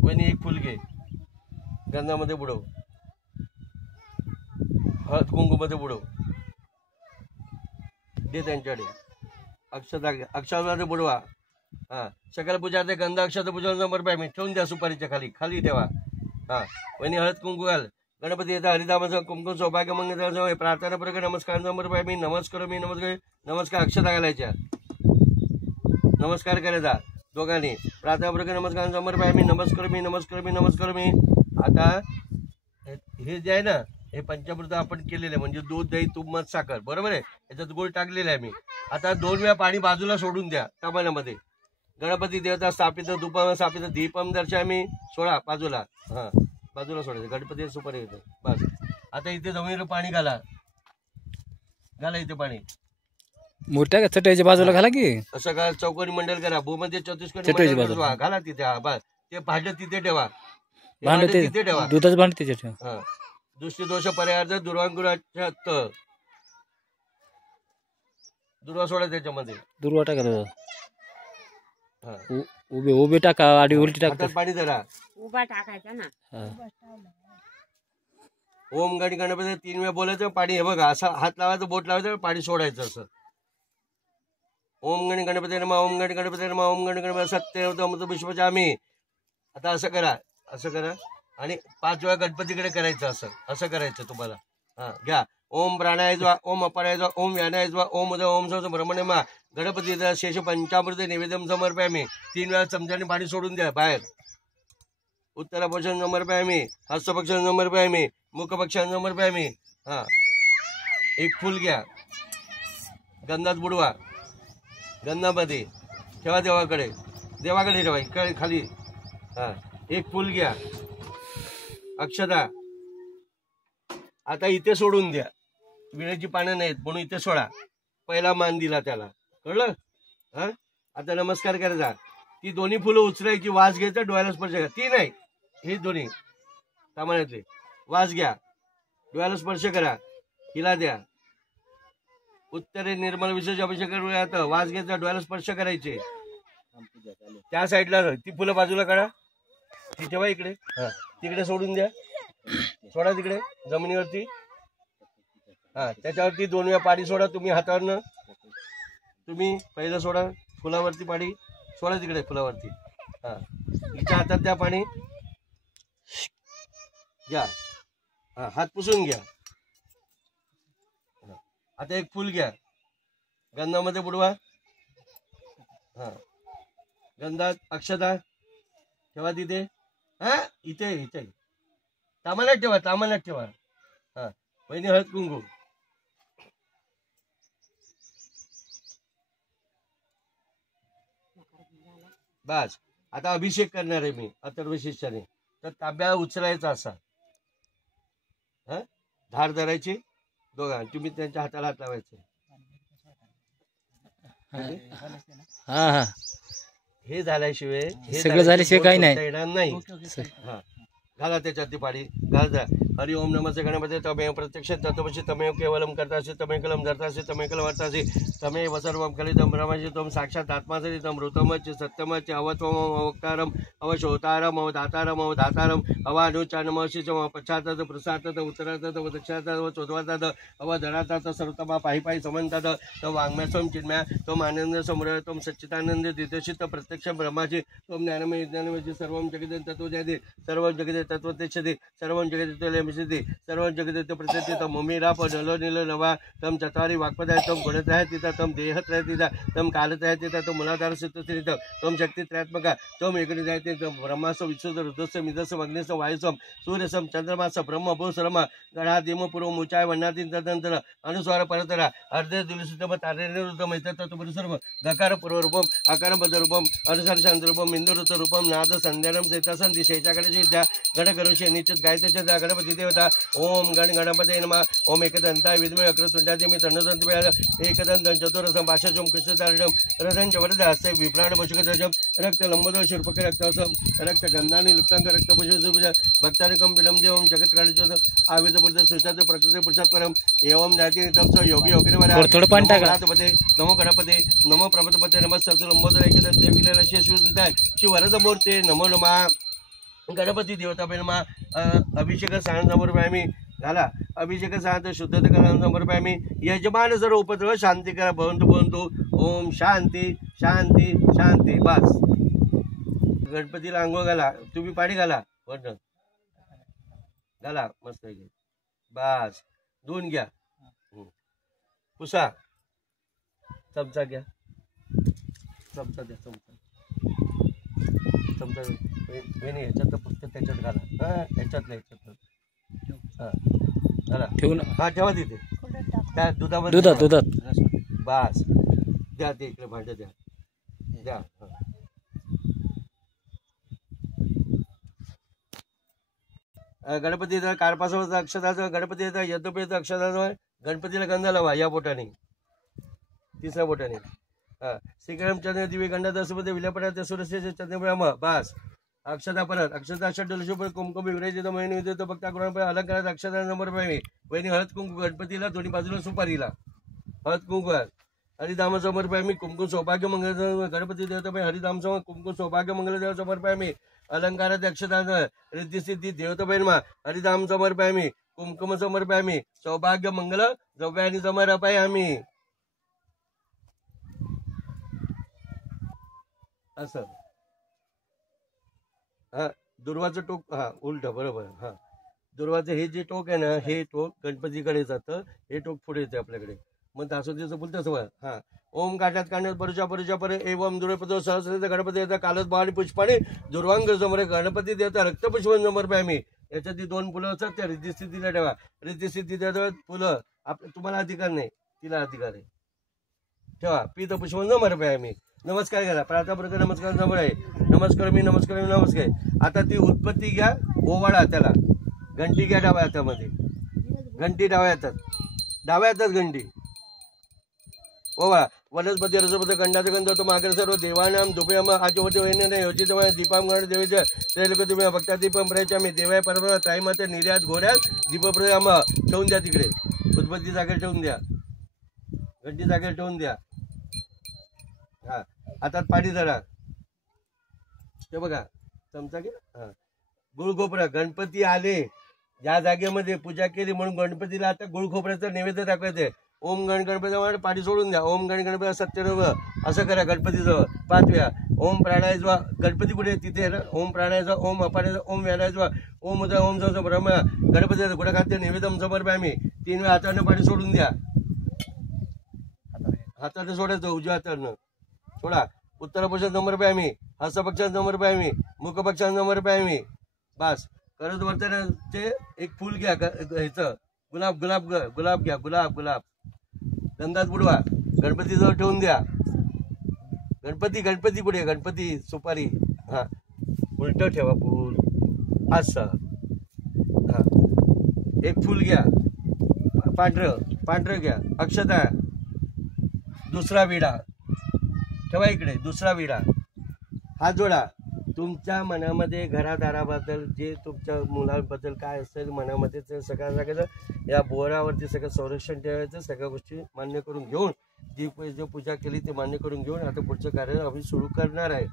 कोणी एक फुल घे गंधामध्ये बुडव. हळद कुंकूमध्ये बुडव. दे त्यांच्याकडे. अक्षता बुडवा. हा सकल पूजा ते गंध अक्षता पूजा समर्पय मी. ठेवून द्या सुपारीच्या खाली ठेवा. हा वणी हळद कुंकू घाल. गणपती येतात हरिदामाचा कुंकुम सौभाग्य मंगल प्रार्थना प्रकार नमस्कार समर्पय मी. नमस्कार अक्षता घालायच्या. नमस्कार करायचा दोघांनी. प्रार्थना प्रकार नमस्कार समर्पय मी. नमस्कार मी. आता हे जे आहे ना हे पंचामृत आपण केलेलं आहे. म्हणजे दूध दही तूप मध साखर बरोबर आहे. याच्यात गुळ टाकलेला आहे मी. आता 2 वेळा पाणी बाजूला सोडून द्या तांब्यामध्ये. गणपती देवता स्थापित धूपम स्थापित दीपम दर्शयामी. सोडा बाजूला. हा बाजूला सोडायचं. गणपती सुपारी येतं. बस आता इथे जमिनीवर पाणी घाला. इथे पाणी मोठ्या चटईच्या बाजूला घाला की असं घाल. चौकोनी मंडल करा. भूमध्ये चतुष्कोनी मंडल घाला तिथे. बस ते भांड तिथे ठेवा. तिथे ठेवा. दुधाचं भांड तिथे ठेवा. हा दृष्टी दोष पर्याय दुर्वांकुराच्या दुर्वा सोडा त्याच्यामध्ये. दुर्वा टाका. उभे टाका. आडी उलटी टाका. पाणी जरा उभा टाकायचा ना. ओम गणी गणपती 3 वेळा बोलायचं. पाणी हे बघा असं हात लावायचं बोट लावायचं पाणी सोडायचं असं. ओम गणी गणपती नमा ओम गणी गणपती नमा ओम गणी गणपती सत्य अमृत विश्वच्या आम्ही. आता असं करा आणि 5 वेळा गणपतीकडे करायचं. असं करायचं तुम्हाला. हा घ्या. ओम प्राणाय ज्वा ओम अपाराय ज्वा ओम व्यानाय ज्वा ओम उदय ओम सौ ब्रह्मणे मा गणपती शेष पंचामृत निवेदन समर्पयामी 3 वेळा चमच्याने पाणी सोडून द्या बाहेर उत्तरापक्षाने समर्पयामी हस्तपक्षाने समर्पयामी मुखपक्षाने समर्पयामी हा एक फुल घ्या गंधात बुडवा गंधामध्ये ठेवा देवाकडे ठेवा इकडे खाली हा एक फुल घ्या अक्षता आता इथे सोडून द्या विड्याची पानं नाहीत म्हणून इथे सोडा पहिला मान दिला त्याला कळलं हा आता नमस्कार करायचा ती दोन्ही फुलं उचलायची वास घ्यायचा डोळ्याला स्पर्श करा ती नाही ही दोन्ही सामान्यातले वास घ्या डोळ्याला स्पर्श करा हिला द्या उत्तरे निर्मल विशेष अभिषेक करूया वास घ्यायचा डोळ्याला स्पर्श करायचे त्या साईडला ती फुलं बाजूला काढा ती ठेवा इकडे हा तिकडे सोडून द्या सोडा तिकडे जमिनीवरती हा त्याच्यावरती 2 वेळा पाणी सोडा तुम्ही हातावरनं तुम्ही पहिलं सोडा फुलावरती पाणी सोडा तिकडे फुलावरती हा हिच्या हातात द्या पाणी घ्या हा हात पुसून घ्या आता एक फुल घ्या गंधामध्ये बुडवा हा गंधात अक्षता ठेवा तिथे हा इथे इथे तामान्यात ठेवा हा पहिली हळद कुंकू बस आता अभिषेक करणार आहे मी अथर्व शिष्याने तर तांब्या उचलायचा असा हा धार धरायची दोघा तुम्ही त्यांच्या हाताला हात लावायचे हा हा हे झाल्याशिवाय सगळं झाल्याशिवाय काही नाही येणार नाही हा घाला त्याच्यात ती पाणी घाल जा हरि ओम नमस्ते गणपते तमेव प्रत्यक्ष तत्वशी तमेव केवलम करतासी तमे कलम धरतासी तमे कलम वर्तासी तमेव सर्वम कलितम ब्रह्मजी तम साक्षात आत्मासि तम ऋतमच सत्यमच अवत्वम अवक्तारम अवशोतारम अवधातारम अवधातारम अवानुचानमशिचम पश्चातत प्रसातत उत्तरातत दक्षिणातत व चोदवातात अवधरातात सर्वतमा पायी पायी समंतात तम वाङ्मयस्वम चिन्मय तम आनंद समृय तम सच्चिदानंद दिदर्शित प्रत्यक्ष ब्रह्माची तम ज्ञानमय ज्ञानमय सर्वम जगते तत्वज्ञाते सर्व जगते तत्वतिष्ठति सर्वं जगते लेमिषति सर्वं जगते प्रत्यति तम ममीरा नलो नील नवा तम चत्वारि वाक्पदाय तम गुणत्रय तिता तम देहत्रय तिता तम कालत्रय तिता तम मूलाधार सिद्धस्थित तम शक्तित्रयात्मक तम एकनिजायते तम ब्रह्मास्व विश्वद रुद्रस्य मिदस्य अग्निस्य वायुस्वम सूर्यसम चंद्रमास ब्रह्म भूसरम गणादिम पूर्व मुचाय वन्नाति तदनंतर अनुस्वार परतरा अर्धे दुलिसितम तारेणुतम इतत्व सर्व गकार पूर्वरूपम आकार बदरूपम अनुसार शांतरूपम इंदुरुत रूपम नाद संध्यानम चैतासन दिशेच्याकडे द्या गणकरुषे निश्चित गायत्याच्या गणपती देवता ओम गणपते नमः ओम एकदंताय विद्महे वक्रतुंडाय मी तन्नदंत एकदंत चतुरसम भाषाचम कृष्णचारणम रथंच वरद हस्ते विप्राण पशुकजम रक्त लंबोद शिल्पक रक्तसम रक्त गंधानि लुप्तांक रक्त पशुज भक्तानिकम विलम देवम जगत्कारणचोद आविद बुद्ध सुषाद प्रकृती पुरुषात्परम एवं ज्ञाती नितम स योगी योगिनपते नमो गणपते नमो प्रभतपते नमः सत्सलंबोद एकदंत विघ्न शेषुदाय श्री वरद मूर्ते नमो नमः गणपती देवता पेनमा अभिषेक सण समर्पयामी झाला अभिषेक सण शुद्धता करा समर्पयामी यजमान सर्व उपद्रव शांती करा भवंतु ओम शांती शांती शांती बस गणपतीला आंघोळ घाला तुम्ही पाणी घाला वर्ण घाला मस्त बस धुवून घ्या पुसा चमचा घ्या चमचा द्या चमचा ह्याच्यात फक्त त्याच्यात घाला हा ह्याच्यात हा घाला ठेवून हा ठेवा तिथे त्या दुधात बस द्या ते इकडे भांड द्या गणपती कारपासाचा अक्षराचं गणपती यज्ञोपवीत अक्षराचं गणपतीला गंधा लावा या बोटाने 3ऱ्या बोटाने हा श्रीकरमचंद्र दिवे गंडादसमध्ये विल्यापडा सुरस्य चंद्रब्रह्म बस अक्षता परत अक्षता षड्डलशुभ कुंकुम विराजित महिने विद्युत भक्ता करून अलंकारात अक्षता नंबर पाहिजे वहिनी हळद कुंकू गणपतीला दोन्ही बाजूला सुपारीला हळद कुंकू हरिधाम समर्पय मी कुंकुम सौभाग्य मंगल गणपती देवता हरिधाम समोर कुंकुम सौभाग्य मंगल देव समर्पय मी अलंकारात अक्षता रिद्धी सिद्धी देवता हरिधाम समर्पय मी कुंकुम समर्पय मी सौभाग्य मंगल द्रव्यानी समर्पय आम्ही असं हा दुर्वाचं टोक हा उलट बरोबर हा दुर्वाचं हे जे टोक आहे ना, हे टोक गणपतीकडे जातं, हे टोक पुढे येते आपल्याकडे. मग दासोतीचं बोलतं सवय. हा, ओम काट्यात कांड्यात परुषा परे एवम दुर्पदो सहस्र गणपती येतात कालत बाणी पुष्पाने दुर्वांग समोर गणपती देतात रक्तपुष्पन समर्पयामी. याच्यात 2 फुलं असतात, त्या रिद्धिस्थितीला ठेवा. रिद्धिस्थिती फुलं तुम्हाला अधिकार नाही, तिला अधिकार आहे. ठेवा. पीत पुष्पन समर्पयामी. नमस्कार करा. प्रार्थना प्रकार नमस्कार समोर आहे. नमस्कार मी नमस्कार मी नमस्कार. आता ती उत्पत्ती घ्या, ओवाळा त्याला. घंटी घ्या डाव्या हातामध्ये. घंटी डाव्या हातात घंटी ओवाळा. वनस्पती रसपत गंडाचे गंध तो मागर सर्व देवानाम दुपयाम आजवती वैन्य योजित दीपाम गण देवीच्या त्रैलोक तुम्ही भक्ता दीपम प्रयचामी देवाय परम त्राईमाते निर्यात घोड्यात दीपप्रयाम ठेवून द्या तिकडे. उत्पत्ती जागेवर ठेवून द्या. घंटी जागेवर ठेवून द्या. हा, हातात पाणी धरा. ते बघा चमचा घे. हा, गुळखोपरा. गणपती आले ज्या जागेमध्ये पूजा केली म्हणून गणपतीला आता गुळखोपऱ्याचं नैवेद्य दाखवायचंय. ओम गणपती पाणी सोडून द्या. ओम गणपती सत्यनव असं करा. गणपतीजवळ 5 वेळा ओम प्राणायाचा. गणपती कुठे तिथे ना. ओम प्राणायाचा, ओम अपानाचा, ओम व्यानाचा, ओम ओम जाऊ ब्रह्म गणपतीचा गुढा खाद्य नैवेद्यम समर्पयामी. 3 वेळा हातानं पाणी सोडून द्या. हाताने सोडायचं, उजव्या हातानं सोडा. उत्तर पक्षात समर्पयामी. हस्तपक्षात समर्पयामी. मुखपक्षात समर्पयामी. बस. करत वर्तनाचे एक फुल घ्या. ह्याचं गुलाब घ्या. गुलाब गंधात बुडवा. गणपतीजवळ ठेवून द्या. गणपती पुढे. गणपती सुपारी. हा, उलट ठेवा फुल असं. हा, एक फुल घ्या. पांढरं घ्या. अक्षता. दुसरा विडा ठेवा इकडे. दुसरा विडा. हात जोडा. तुमच्या मनामध्ये घरादाराबद्दल जे तुमच्या मुलांबद्दल काय असेल मनामध्ये ते सगळं सांगायचं. या बोरावरती सगळं संरक्षण ठेवायचं. सगळ्या गोष्टी मान्य करून घेऊन जी पूजा केली ते मान्य करून घेऊन आता पुढचं कार्य आम्ही सुरू करणार आहे.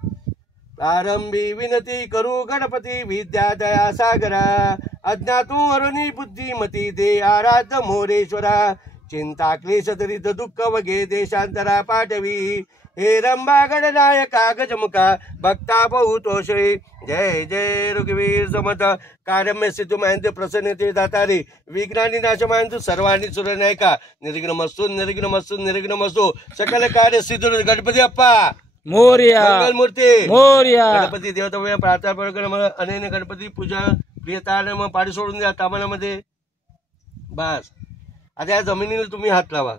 प्रारंभी विनती करू गणपती विद्या दया सागरा. अज्ञातो अरुणी बुद्धिमती दे आराध्य मोरेश्वरा. चिंता क्लेश दरित दुःख वगे देशांतरा पाठवी. हे रंबा गणनायका गजमुखा भक्ता बहुतोषे. जय जय रघुवीर समर्थ. कार्यम्य सिद्धू मायंत प्रसन्नते दातारे. विघ्नानी नाश मायंतु सर्वांनी सुरनायका. निर्विघ्नमस्तु सकल कार्य सिद्ध. गणपती अप्पा मोरया. मंगलमूर्ती मोरया. गणपती देवता प्रार्थना अनेक गणपती पूजा प्रियता. मग पाणी सोडून द्या तामानामध्ये. बस. आता या जमिनीला तुम्ही हात लावा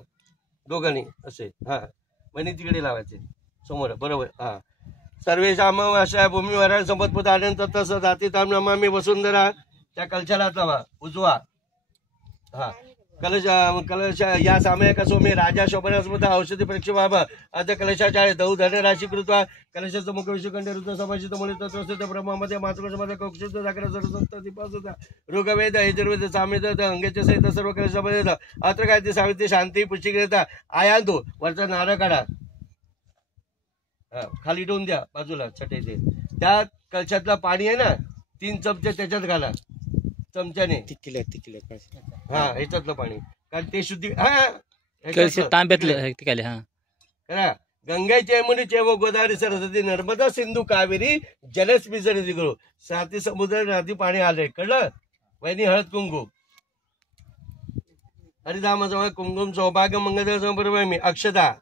दोघांनी असे. हा, म्हणजे तिकडे लावायचे समोर. बरोबर. हा. सर्वेशाम अशा भूमीवर संपत्पुत आनंद तसं जाती ताम नमामी वसुंधरा. त्या कलशाला हात लावा उजवा. हा, कलश या सामयिका सोमे राजा शोभनास्मृत औषधी परीक्षा बाबा. आता कलशाच्या दौ धन राशी कृत्वा. कलशाचं मुख विषुकंठ ऋतू समाजित मुळे तत्वस्थित ब्रह्मामध्ये मातृमध्ये कक्षुत जाकर सर्वसंत दीपासुता ऋग्वेद यजुर्वेद सामवेद अंगेचे सहित सर्व कलशामध्ये अत्र काय ते सावित्री शांती पुष्टिकरिता आयांतो. वरचा नारळ काढा. खाली ठेवून द्या बाजूला छटेचे. त्या कलशातला पाणी आहे ना 3 चमचे त्याच्यात घाला चमच्याने. हा, ह्याच्यातलं पाणी. कारण ते शुद्धी. तांब्यातलं करा. गंगाचे यमुनेचे व गोदावरी सरस्वती नर्मदा सिंधू कावेरी जलस्मिजरी करू. 7 समुद्र नदी पाणी आलंय. कळलं. वैनी हळद कुंकू. हरिधामाजवळ कुंकुम सौभाग्य मंगल संपर्क मी. अक्षता.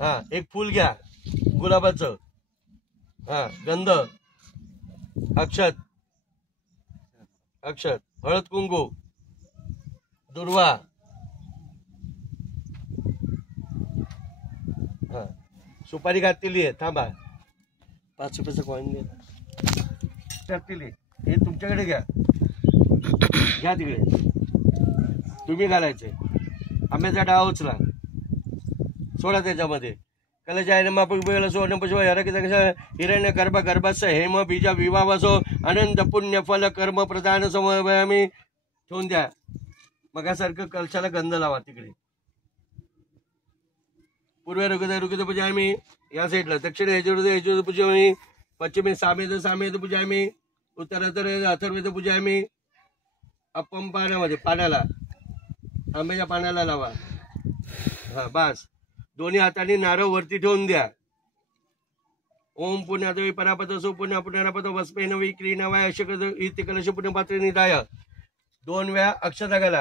हा, एक फुल घ्या गुलाबाचं. हा, गंध. अक्षत हळद कुंकू. दुर्वा. हा, सुपारी घातलेली आहे. थांबा. 5 रुपयाचं कॉईन घातलेली. हे तुमच्याकडे घ्या तिकडे. तुम्ही घालायचे. आंब्याचा डाळ उचला सोडा त्याच्यामध्ये. हिरण्य गर्भस्थ हेम बीज विवावसो अनंत पुण्य फल कर्म प्रधान समयामी. ठेवून द्या. मगासारखं कलशाला गंध लावा तिकडे. पूर्व ऋग्वेद पूजामी या साईडला. दक्षिण यजुर्वेद पूजामी. पश्चिमे सामेद पूजामी. उत्तर अथर्वेद पूजामी. अपम पाण्यामध्ये पाण्याला आंब्याच्या पाण्याला लावा. हा, बस. दोन्ही हातांनी नारळ वरती ठेवून द्या. ओम पुण्यादवी परापत सो पुण्य पुनरापत वस्पेनवी क्रीनवाय अशक इथे कलश पुण्यपात्र निदाय 2 वेळा अक्षता घाला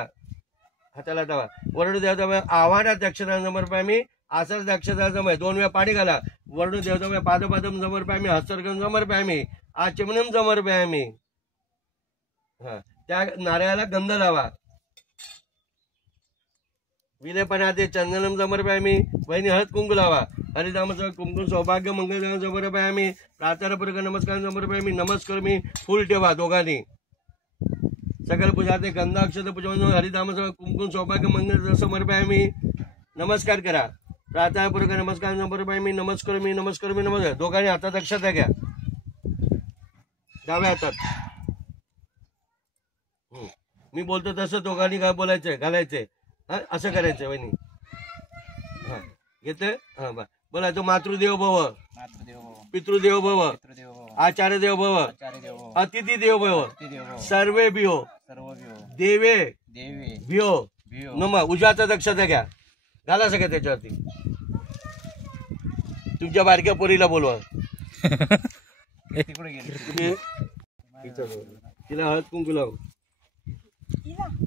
हाताला दावा वर्ण देवता आव्हानात अक्षता समर्पयामी आसर अक्षता समय 2 वेळा पाणी घाला वर्ण देवता पादपादम समर्पयामी हस्तर्गम समर्पयामी आचमनम समर्पयामी हा त्या नारळाला गंध लावा विलेपणाते चंदनम समर्पयामी वहिनी हळद कुंकू लावा हरिधामाचं कुंकुम सौभाग्य मंगल समर्पयामी प्रातःपूर्वक नमस्कार समर्पयामी नमस्कार मी फुल ठेवा दोघांनी सकल पूजा ते गंधा अक्षत पूजा हरिधामाचं कुंकुम सौभाग्य मंगल समर्पयामी नमस्कार करा प्रातःपूर्वक नमस्कार समर्पयामी नमस्कार मी नमस्कार दोघांनी हातात अक्षता घ्या डाव्या हातात मी बोलतो तसं दोघांनी काय बोलायचंय घालायचंय असं करायचं वहिनी हा घेतोय हा बा बोला तो मातृदेव भव पितृदेव भव आचार्य देव भव अतिथी देव भव सर्वे भियो देवे भियो नम उजवाचा दक्षता घ्या घाला सगळ्या त्याच्यावरती तुमच्या बारक्या पोरीला बोलवा तिला हळद कुंकू लाव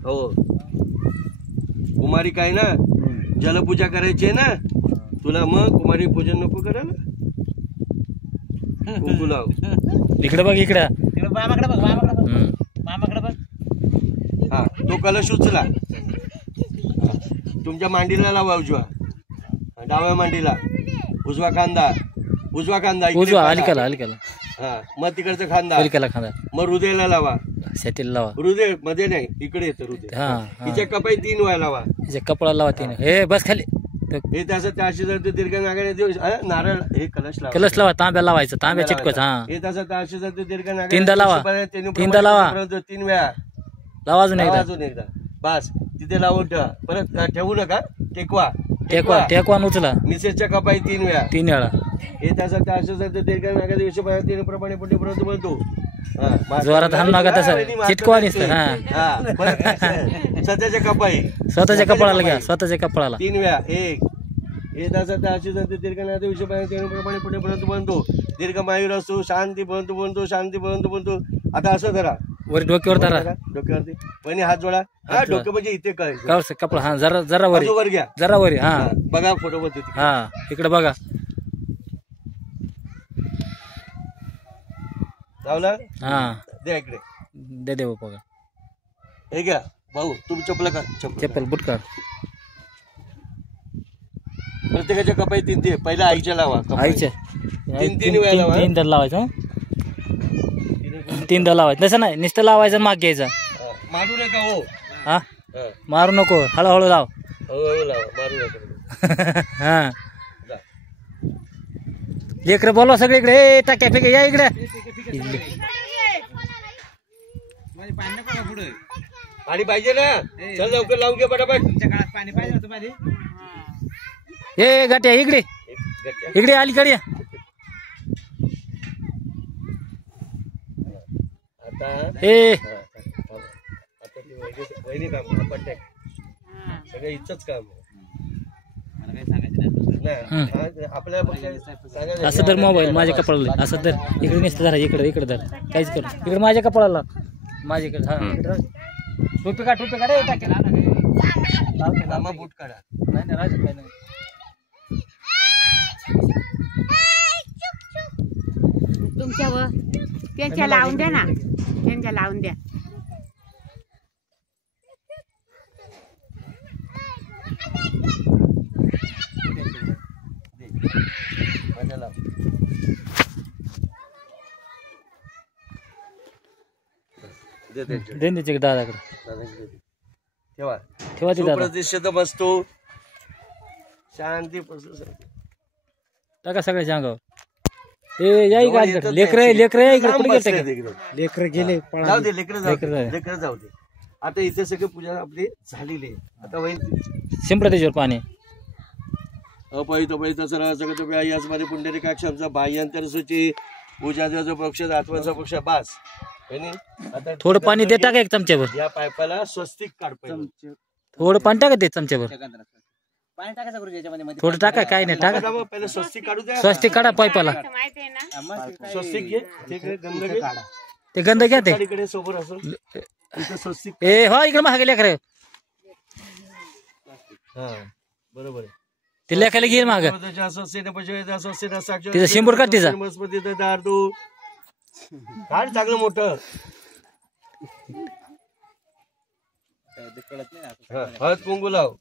हो कुमारी काय ना जलपूजा करायची आहे ना तुला मग कुमारी पूजन नको करायला कुंकू लाव इकडे बघ इकडे मामाकडे बघ मामाकडे बघ हा तो कलश उचला तुमच्या मांडीला लावा उजवा डाव्या मांडीला उजवा खांदा इकडे उजवा खांदा. अलिकाला हा मग तिकडचा खांदा अलिकाला खांदा मग हृदयाला लावा शेतीला लावा हृदय मध्ये नाही इकडे येतं हृदय हा तिच्या कपाई 3 वेळा लावा कपडा लावा तिने हे बस खाली हे त्याचं 400 दीर्घ नागाने नारळ हे कलश लावा कलश लावा तांब्या लावायचं तांब्या चिटकवायचं हा हे त्याचं 400 दीर्घ नागाने तीनदा लावा. 3 वेळा लावा अजून लावा एकदा अजून एकदा बस तिथे लावून ठेवा परत ठेवू नका टेकवा टेकवा आणि उचला मिसेसच्या कपाई 3 वेळा 3 वेळा हे त्याचा 400 दीर्घ नागा दिवशी 3 प्रमाणे पुण्य पर्यंत बोलतो जोरात हाण नका तसं चिटकवा नसतं हा स्वतःच्या कपाई स्वतःच्या कपडाला घ्या स्वतःच्या कपडाला 3 वेळा एक हे त्याचा 400 दीर्घ नागा दिवशी 3 प्रमाणे पुण्य पर्यंत बोलतो दीर्घमायूर असतो शांती बोलतो शांती बोलतो आता असं धरा वर डोक्यावर धरा डोक्यावरती वहिनी हात जोडा हा डोकं म्हणजे इथे कळायचं कपडा हा जरा वर वर घ्या जरा वर हा बघा फोटो मध्ये हा इकडे बघा लावला हा द्या इकडे दे बघा हे घ्या भाऊ तुम्ही चपला का चप्पल बुट काढ प्रत्येकाच्या कपाई 3 पहिला आईच्या लावा आईच्या 3 वेळा लावा 3 दर लावायचं 3 दर लावायचं तसं नाही नुसतं लावायचं माग घ्यायचं मारू नका हो हा मारू नको हळूहळू लाव हळूहळू लावा मारू नका हा लेकर बोलवा सगळे इकडे टाक्या फेके या इकडे पाणी पाहिजे ना चल लवकर लावून घे पटापट तुमच्या काळात पाणी पाहिजे होतं पाणी हे गाठ्या इकडे इकडे अलीकडे या आता हे आता वहिनी काम आपण सगळं इथंच काम मला काही सांगायचं नाही आपल्याला असं तर मोबाईल माझ्या कपडाला असं तर इकडे नुसतं धरा इकडे धर काहीच कर इकडे माझ्या कपडाला माझ्याकडे हा टोपी काढ रे टाकेल बूट काढा नाही राजू काय नाही तुमच्यावर त्यांच्या लावून द्या ना त्यांच्या लावून द्या देन त्याच्या दादाकडे ठेवा ठेवा ते दादा प्रतिष्ठित वस्तू शांती टाका सगळ्याच्या अंगावर ए या इकडे लेकर या इकडे कुठे गेले लेकर गेले जाऊ दे लेकर जाऊ दे आता इथे सगळी पूजा आपली झालेली आहे आता होईल शिंपडा त्याच्यावर पाणी अपहित सरळ सगळं याचमध्ये पुंडरीकाक्षांचा बाह्यांतर सूची पूजाचा पक्ष आत्माचा पक्ष बास आता थोडं पाणी दे टाका एक चमच्यावर या पायपाला स्वस्तिक काढ थोडं पाणी टाका ते चमच्यावर पाणी टाकायचं गुरुजी याच्यामध्ये मध्ये. थोडं टाका, काय नाही टाका. दाबा, पहिलं स्वस्तिक काढू द्या. स्वस्तिक काढा पाईपाला. माहिती आहे ना. मग काय- स्वस्तिक घे, ते इकडे गंध घे. ते गंध घ्या ते. इकडे सोबत असं इथं स्वस्तिक. ए हो इकडे महागे लेकर हा बरोबर आहे. ते लेखायला घेईल माग. तिचं शिंबूर काढ तिचा. काढ चांगलं मोठं. ते कळत नाही आता. हा, हळद कुंकू लाव.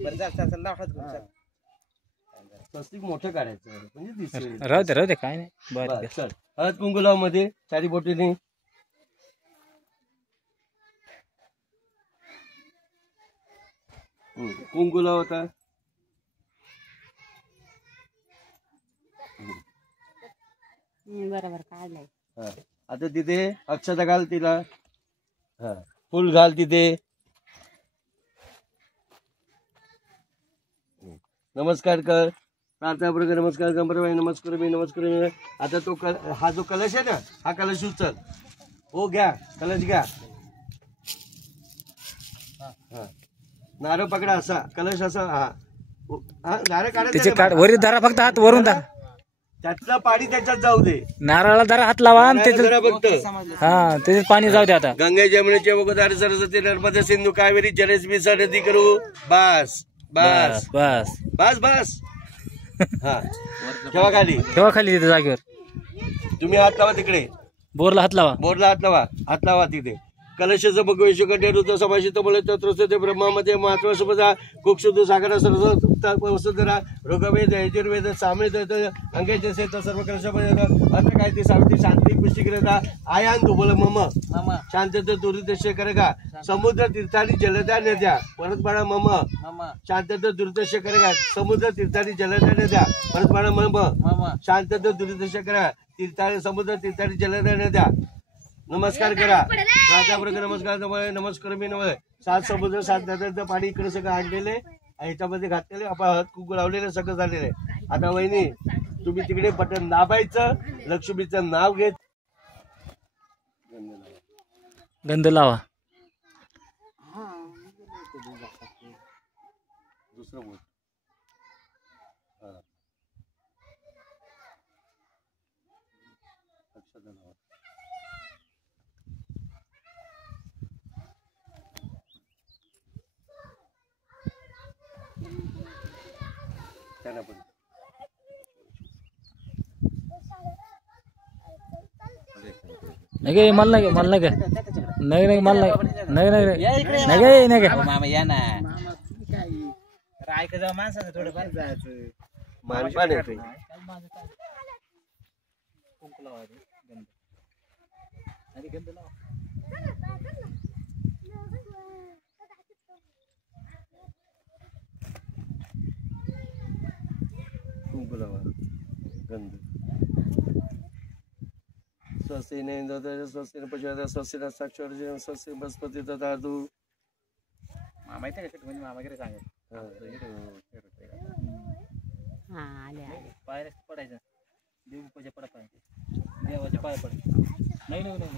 बरं चल लाव हात गुरुजी, चल. स्वस्तिक मोठं काढायचं म्हणजे दिसेल. राहू दे काय नाही. बरं बस, चल. हळद कुंकू लाव मध्ये चारी बोटीने. कुंकू लाव आता. बरोबर काढलंय. हा. आता तिथे अक्षता घाल तिला. हा फुल घाल तिथे. नमस्कार कर. प्रार्थना प्रकार नमस्कार गंभीर नमस्कार मी नमस्कार मी. आता तो हा जो कलश आहे ना हा कलश उचल. हो घ्या कलश घ्या. हा नारळ पकडा असा कलश असा. हा नारळ त्याचे काढा. काढ वरी धरा फक्त हात वरून धरा. त्यातलं पाणी त्याच्यात जाऊ दे. नारळाला जरा हात लावा आणि त्याच्यात जरा फक्त. हा त्याच्यात पाणी जाऊ दे आता. गंगा जमुनेचे वगोदार सरस्वती नर्मदा सिंधू कावेरी जलस्मी सरदी करू. बस बस बस बस बस. हा ठेवा खाली. ठेवा खाली तिथे जागेवर. तुम्ही हात लावा तिकडे. बोरला हात लावा. बोरला हात लावा तिथे. कलशाचं भगवेश कंठ्य समाशित बोले तत्वस्ते ब्रह्मामध्ये महात्मा कुक्षुद्ध सागर सरस्वतरा ऋग्वेद यजुर्वेद सामवेद अंगेचे सेत सर्व कलशामध्ये अत्र काय ते सावित्री शांती पुष्टिग्रता आयान दुबल मम शांतता दुरित शेखर का समुद्र तीर्थानी जलदा नद्या परत बाळा मम शांतता दुरित शेखर का समुद्र तीर्थानी जलदा नद्या परत बाळा मम शांतता दुरित शेखर तीर्थानी समुद्र तीर्थानी जलदा नद्या. नमस्कार करा. राजाप्रक नमस्कार नमस्कार मी नमस्कार. 7 समुद्र 7 नद्यांचं पाणी इकडे सगळं आणलेले ह्याच्यामध्ये घातलेले आपण हळद कुंकू लावलेलं सगळं झालेलं आहे. आता वहिनी तुम्ही तिकडे बटन दाबायचं. लक्ष्मीचं नाव घेत गंध लावा. दुसरं बोल. त्यांना पण नाही मला नाही मला नाही नाही नाही मला नाही नाही नाही नाही नाही मामा या ना. ऐका जाऊ माणसाचं थोडं फार जायचं. मानपान येते. कुंकू लावायचं गंध. आणि गंध लावा. कुंकू लावा गंध. स्वस्तिने इंद्र स्वस्तिने पशुपती स्वस्तिने साक्षर स्वस्ति बृहस्पती दादू. माहिती आहे का म्हणजे मामा वगैरे सांगेल. हा आले आले. पायऱ्या पडायचं. देवपूजा पडा पाहिजे. देवाच्या पाय पड. नाही नाही नाही.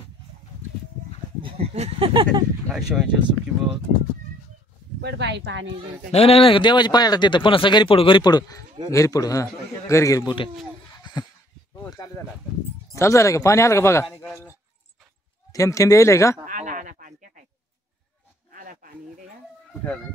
आयुष्याच्या सुखी भाव. पड बाई पाणी. नाही नाही नाही देवाची पायाला देतं पण असं घरी पडू हा घरी बोटे. हो चालू झाला. चालू झालं का पाणी आलं का बघा. पाणी गळालं. थेंब थेंब येईल का. आला आला पाणी त्या काय आला पाणी रे. कुठे आलं?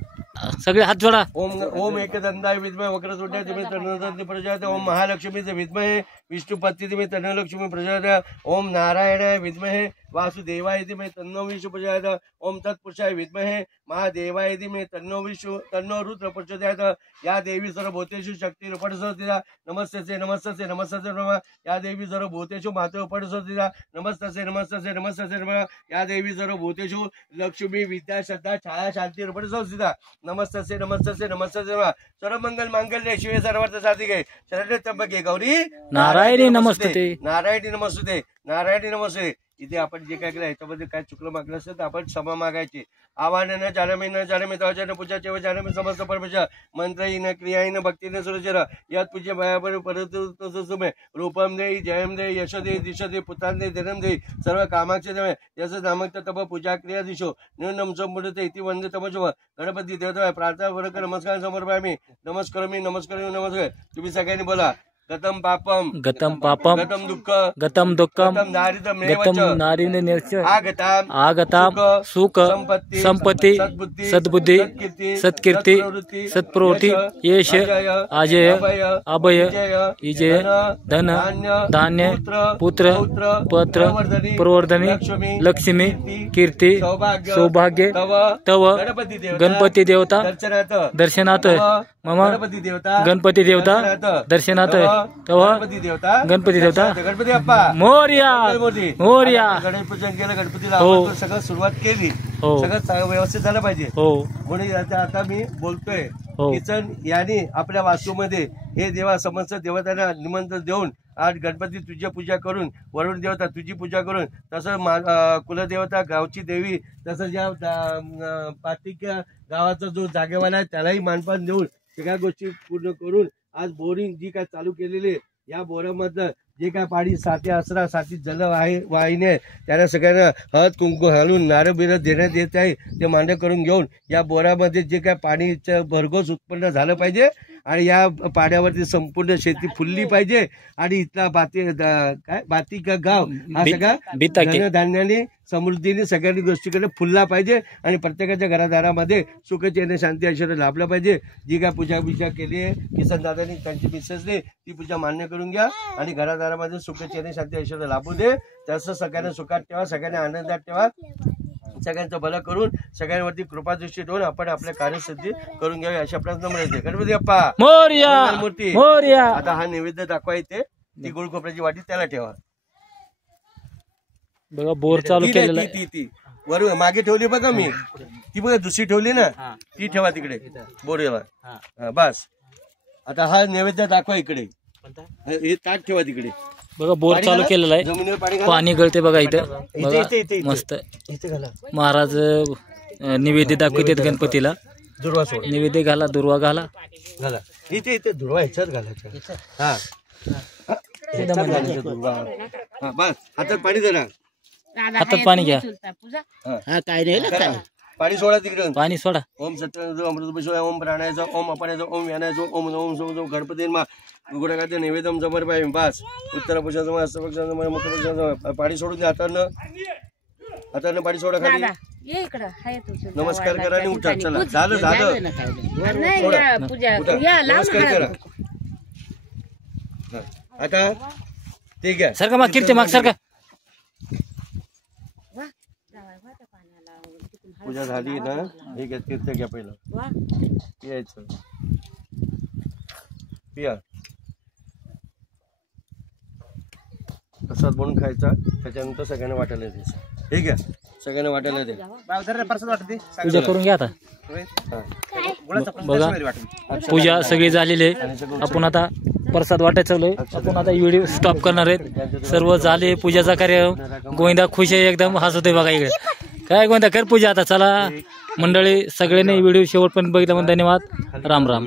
सगळे हात जोडा. ओम एकदंताय विद्महे वक्रतुंडाय धीमहि तन्नो प्रचोदयात्. ओम महालक्ष्मीचे विद्महे विष्णुपत्नी धीमहि तन्नो लक्ष्मी प्रचोदयात्. ओम नारायणाय विद्महे वासुदेवाय धीमहि तन्नो विष्णु प्रचोदयात्. ओम तत्पुरुषाय विद्महे महादेवाय धीमहि तन्नो रुद्र प्रचोदयात्. या देवी सर्वभूतेषु शक्तिरूपेण संस्थिता. नमस्तस्यै नमस्तस्यै नमस्तस्यै नमः. या देवी सर्वभूतेषु मातृरूपेण संस्थिता. नमस्तस्यै नमस्तस्यै नमस्तस्यै नमः. या देवी सर्वभूतेषु लक्ष्मी विद्या श्रद्धा छाया शांती रूपेण संस्थिता. नमस्तस्यै नमस्तस्यै नमस्तस्यै नमः. सर्वमंगल मांगल्ये शिवे सर्वार्थ साधिके शरण्ये त्र्यंबके गौरी नारायणी नमस्तुते. नारायणी नमस्तुते. नारायणी नमस्ते. इथे आपण जे काय केलं ह्याच्यामध्ये काय चुकलं मागलं असेल तर आपण क्षमा मागायची. आवाहन जाणमे न जाणमे तवाचन पूजा चेव जाणमे समस्त परमेश्वर मंत्रहीन क्रियाहीन भक्तीने सुरचर यात पूज्य भयापर परतुमे रूपम दे जयम दे यश दे दिश दे पुत्रान दे धनम दे सर्व कामाक्षे दे यश नामक तप पूजा क्रिया दिशो न्यूनम संपूर्ण इति वंदे तमजो गणपती देवता प्रार्थना वर्ग नमस्कार समर्पयामी नमस्कार नमस्कार. तुम्ही सगळ्यांनी बोला गतम पापम गतम पापम गतम दुःख गतम दुःखम गतम दारिद्र्यम गतम नारीनेच आगताम आगताम सुख संपत्ती सद्बुद्धी सत्कीर्ती सत्प्रवृत्ती यश अजय अभय विजय धन धान्य पुत्र पत्र प्रवर्धनी लक्ष्मी कीर्ती सौभाग्य तव गणपती देवता दर्शनात मम गणपती देवता दर्शनात तव गणपती देवता गणपती बाप्पा मोरया मोरया. गणेश पूजन केलं गणपतीला हो. आवडतो, सगळं सुरुवात केली हो सगळं व्यवस्थित झालं पाहिजे हो म्हणून आता मी बोलतोय हो. किचन यांनी आपल्या वास्तूमध्ये हे देवा समस्त देवतांना निमंत्रण देऊन आज गणपती तुझी पूजा करून वरुण देवता तुझी पूजा करून तसं कुलदेवता गावची देवी तसं ज्या पातिक्या गावाचा जो जागेवाला आहे त्यालाही मानपान देऊन सगळ्या गोष्टी पूर्ण करून आज बोरिंग जी काय चालू केलेली आहे या बोरामधलं जे काय पाणी साथी आसरा साथी जल आहे वाहिनी त्यांना सगळ्यांना हळद कुंकू घालून नारळ बिरं देण्यात येत आहे ते मान्य करून घेऊन या बोरामध्ये जे काय पाणीचं भरघोस उत्पन्न झालं पाहिजे आणि या पाण्यावरती संपूर्ण शेती फुलली पाहिजे आणि इथला बाती का गाव हा सगळा धान्याने समृद्धीने सगळ्यांनी गोष्टीकडे फुलला पाहिजे आणि प्रत्येकाच्या घरादारामध्ये सुख चैन शांती ऐश्वर्य लाभलं पाहिजे. जी काय पूजा केली आहे किसन दादानी त्यांची मिसेसने ती पूजा मान्य करून घ्या आणि घरादारामध्ये सुख चैन शांती ऐश्वर्य लाभू दे. तसं सगळ्यांना सुखात ठेवा सगळ्यांना आनंदात ठेवा सगळ्यांचं भलं करून सगळ्यांवरती कृपादृष्टी ठेवून आपण आपल्या कार्यसिद्धी करून घ्यावी अशा प्रयत्न मिळते. गणपती बाप्पा मोरया मूर्ती. मोरया. आता हा नैवेद्य दाखवा येते ती गुळ खोबऱ्याची वाटी त्याला ठेवा. बघा बोर चालू केलेला आहे. ती वर मागे ठेवली बघा मी ती बघा दुसरी ठेवली ना ती ठेवा तिकडे बोरेला बस. आता हा नैवेद्य दाखवा इकडे हे ताट ठेवा तिकडे. बघा बोर चालू केलेला आहे जमिनीवर पाणी गळते बघा इथं बघा मस्त महाराज निवेद्य दाखवतात गणपतीला दुर्वा सोड निवेद्य घाला दुर्वा घाला घाला इथे दुर्वा ह्याच्यात घालायचा. हा बस हातात पाणी जरा हातात पाणी घ्या काय नाही पाणी सोडा तिकडे पाणी सोडा. ओम सत्य अमृत ओम प्राणायचा ओम अपानायचा ओम यानायचा ओम ओम सोम गणपती गुणाकाचे नैवेद्यम जमर पाहिजे बस. उत्तर पक्षाचं हस्तपक्षाचं मुख्य पक्षाचं पाणी सोडून द्या. हातानं पाणी सोडा खाली नमस्कार करा आणि उठा. चला झालं सोडा नमस्कार करा. आता ठीक आहे सारखा माग कीर्ती माग सारखा. पूजा झाली ना हे घ्या तीर्थ घ्या पहिलं पियायचं पिया प्रसाद बनवून खायचा त्याच्यानंतर सगळ्यांना वाटायला द्यायचं. ठीक आहे सगळ्यांना वाटायला दे. पूजा करून घ्या आता. बघा पूजा सगळी झालेली आहे. आपण आता प्रसाद वाटायचं चालू आहे. आपण आता व्हिडिओ स्टॉप करणार आहेत. सर्व झाले पूजाचा कार्य. गोविंदा खुश आहे एकदम हसत आहे बघा इकडे. काय गोविंदा कर पूजा आता. चला मंडळी सगळ्यांनी व्हिडिओ शेवटपर्यंत बघितला म्हणून धन्यवाद. राम राम.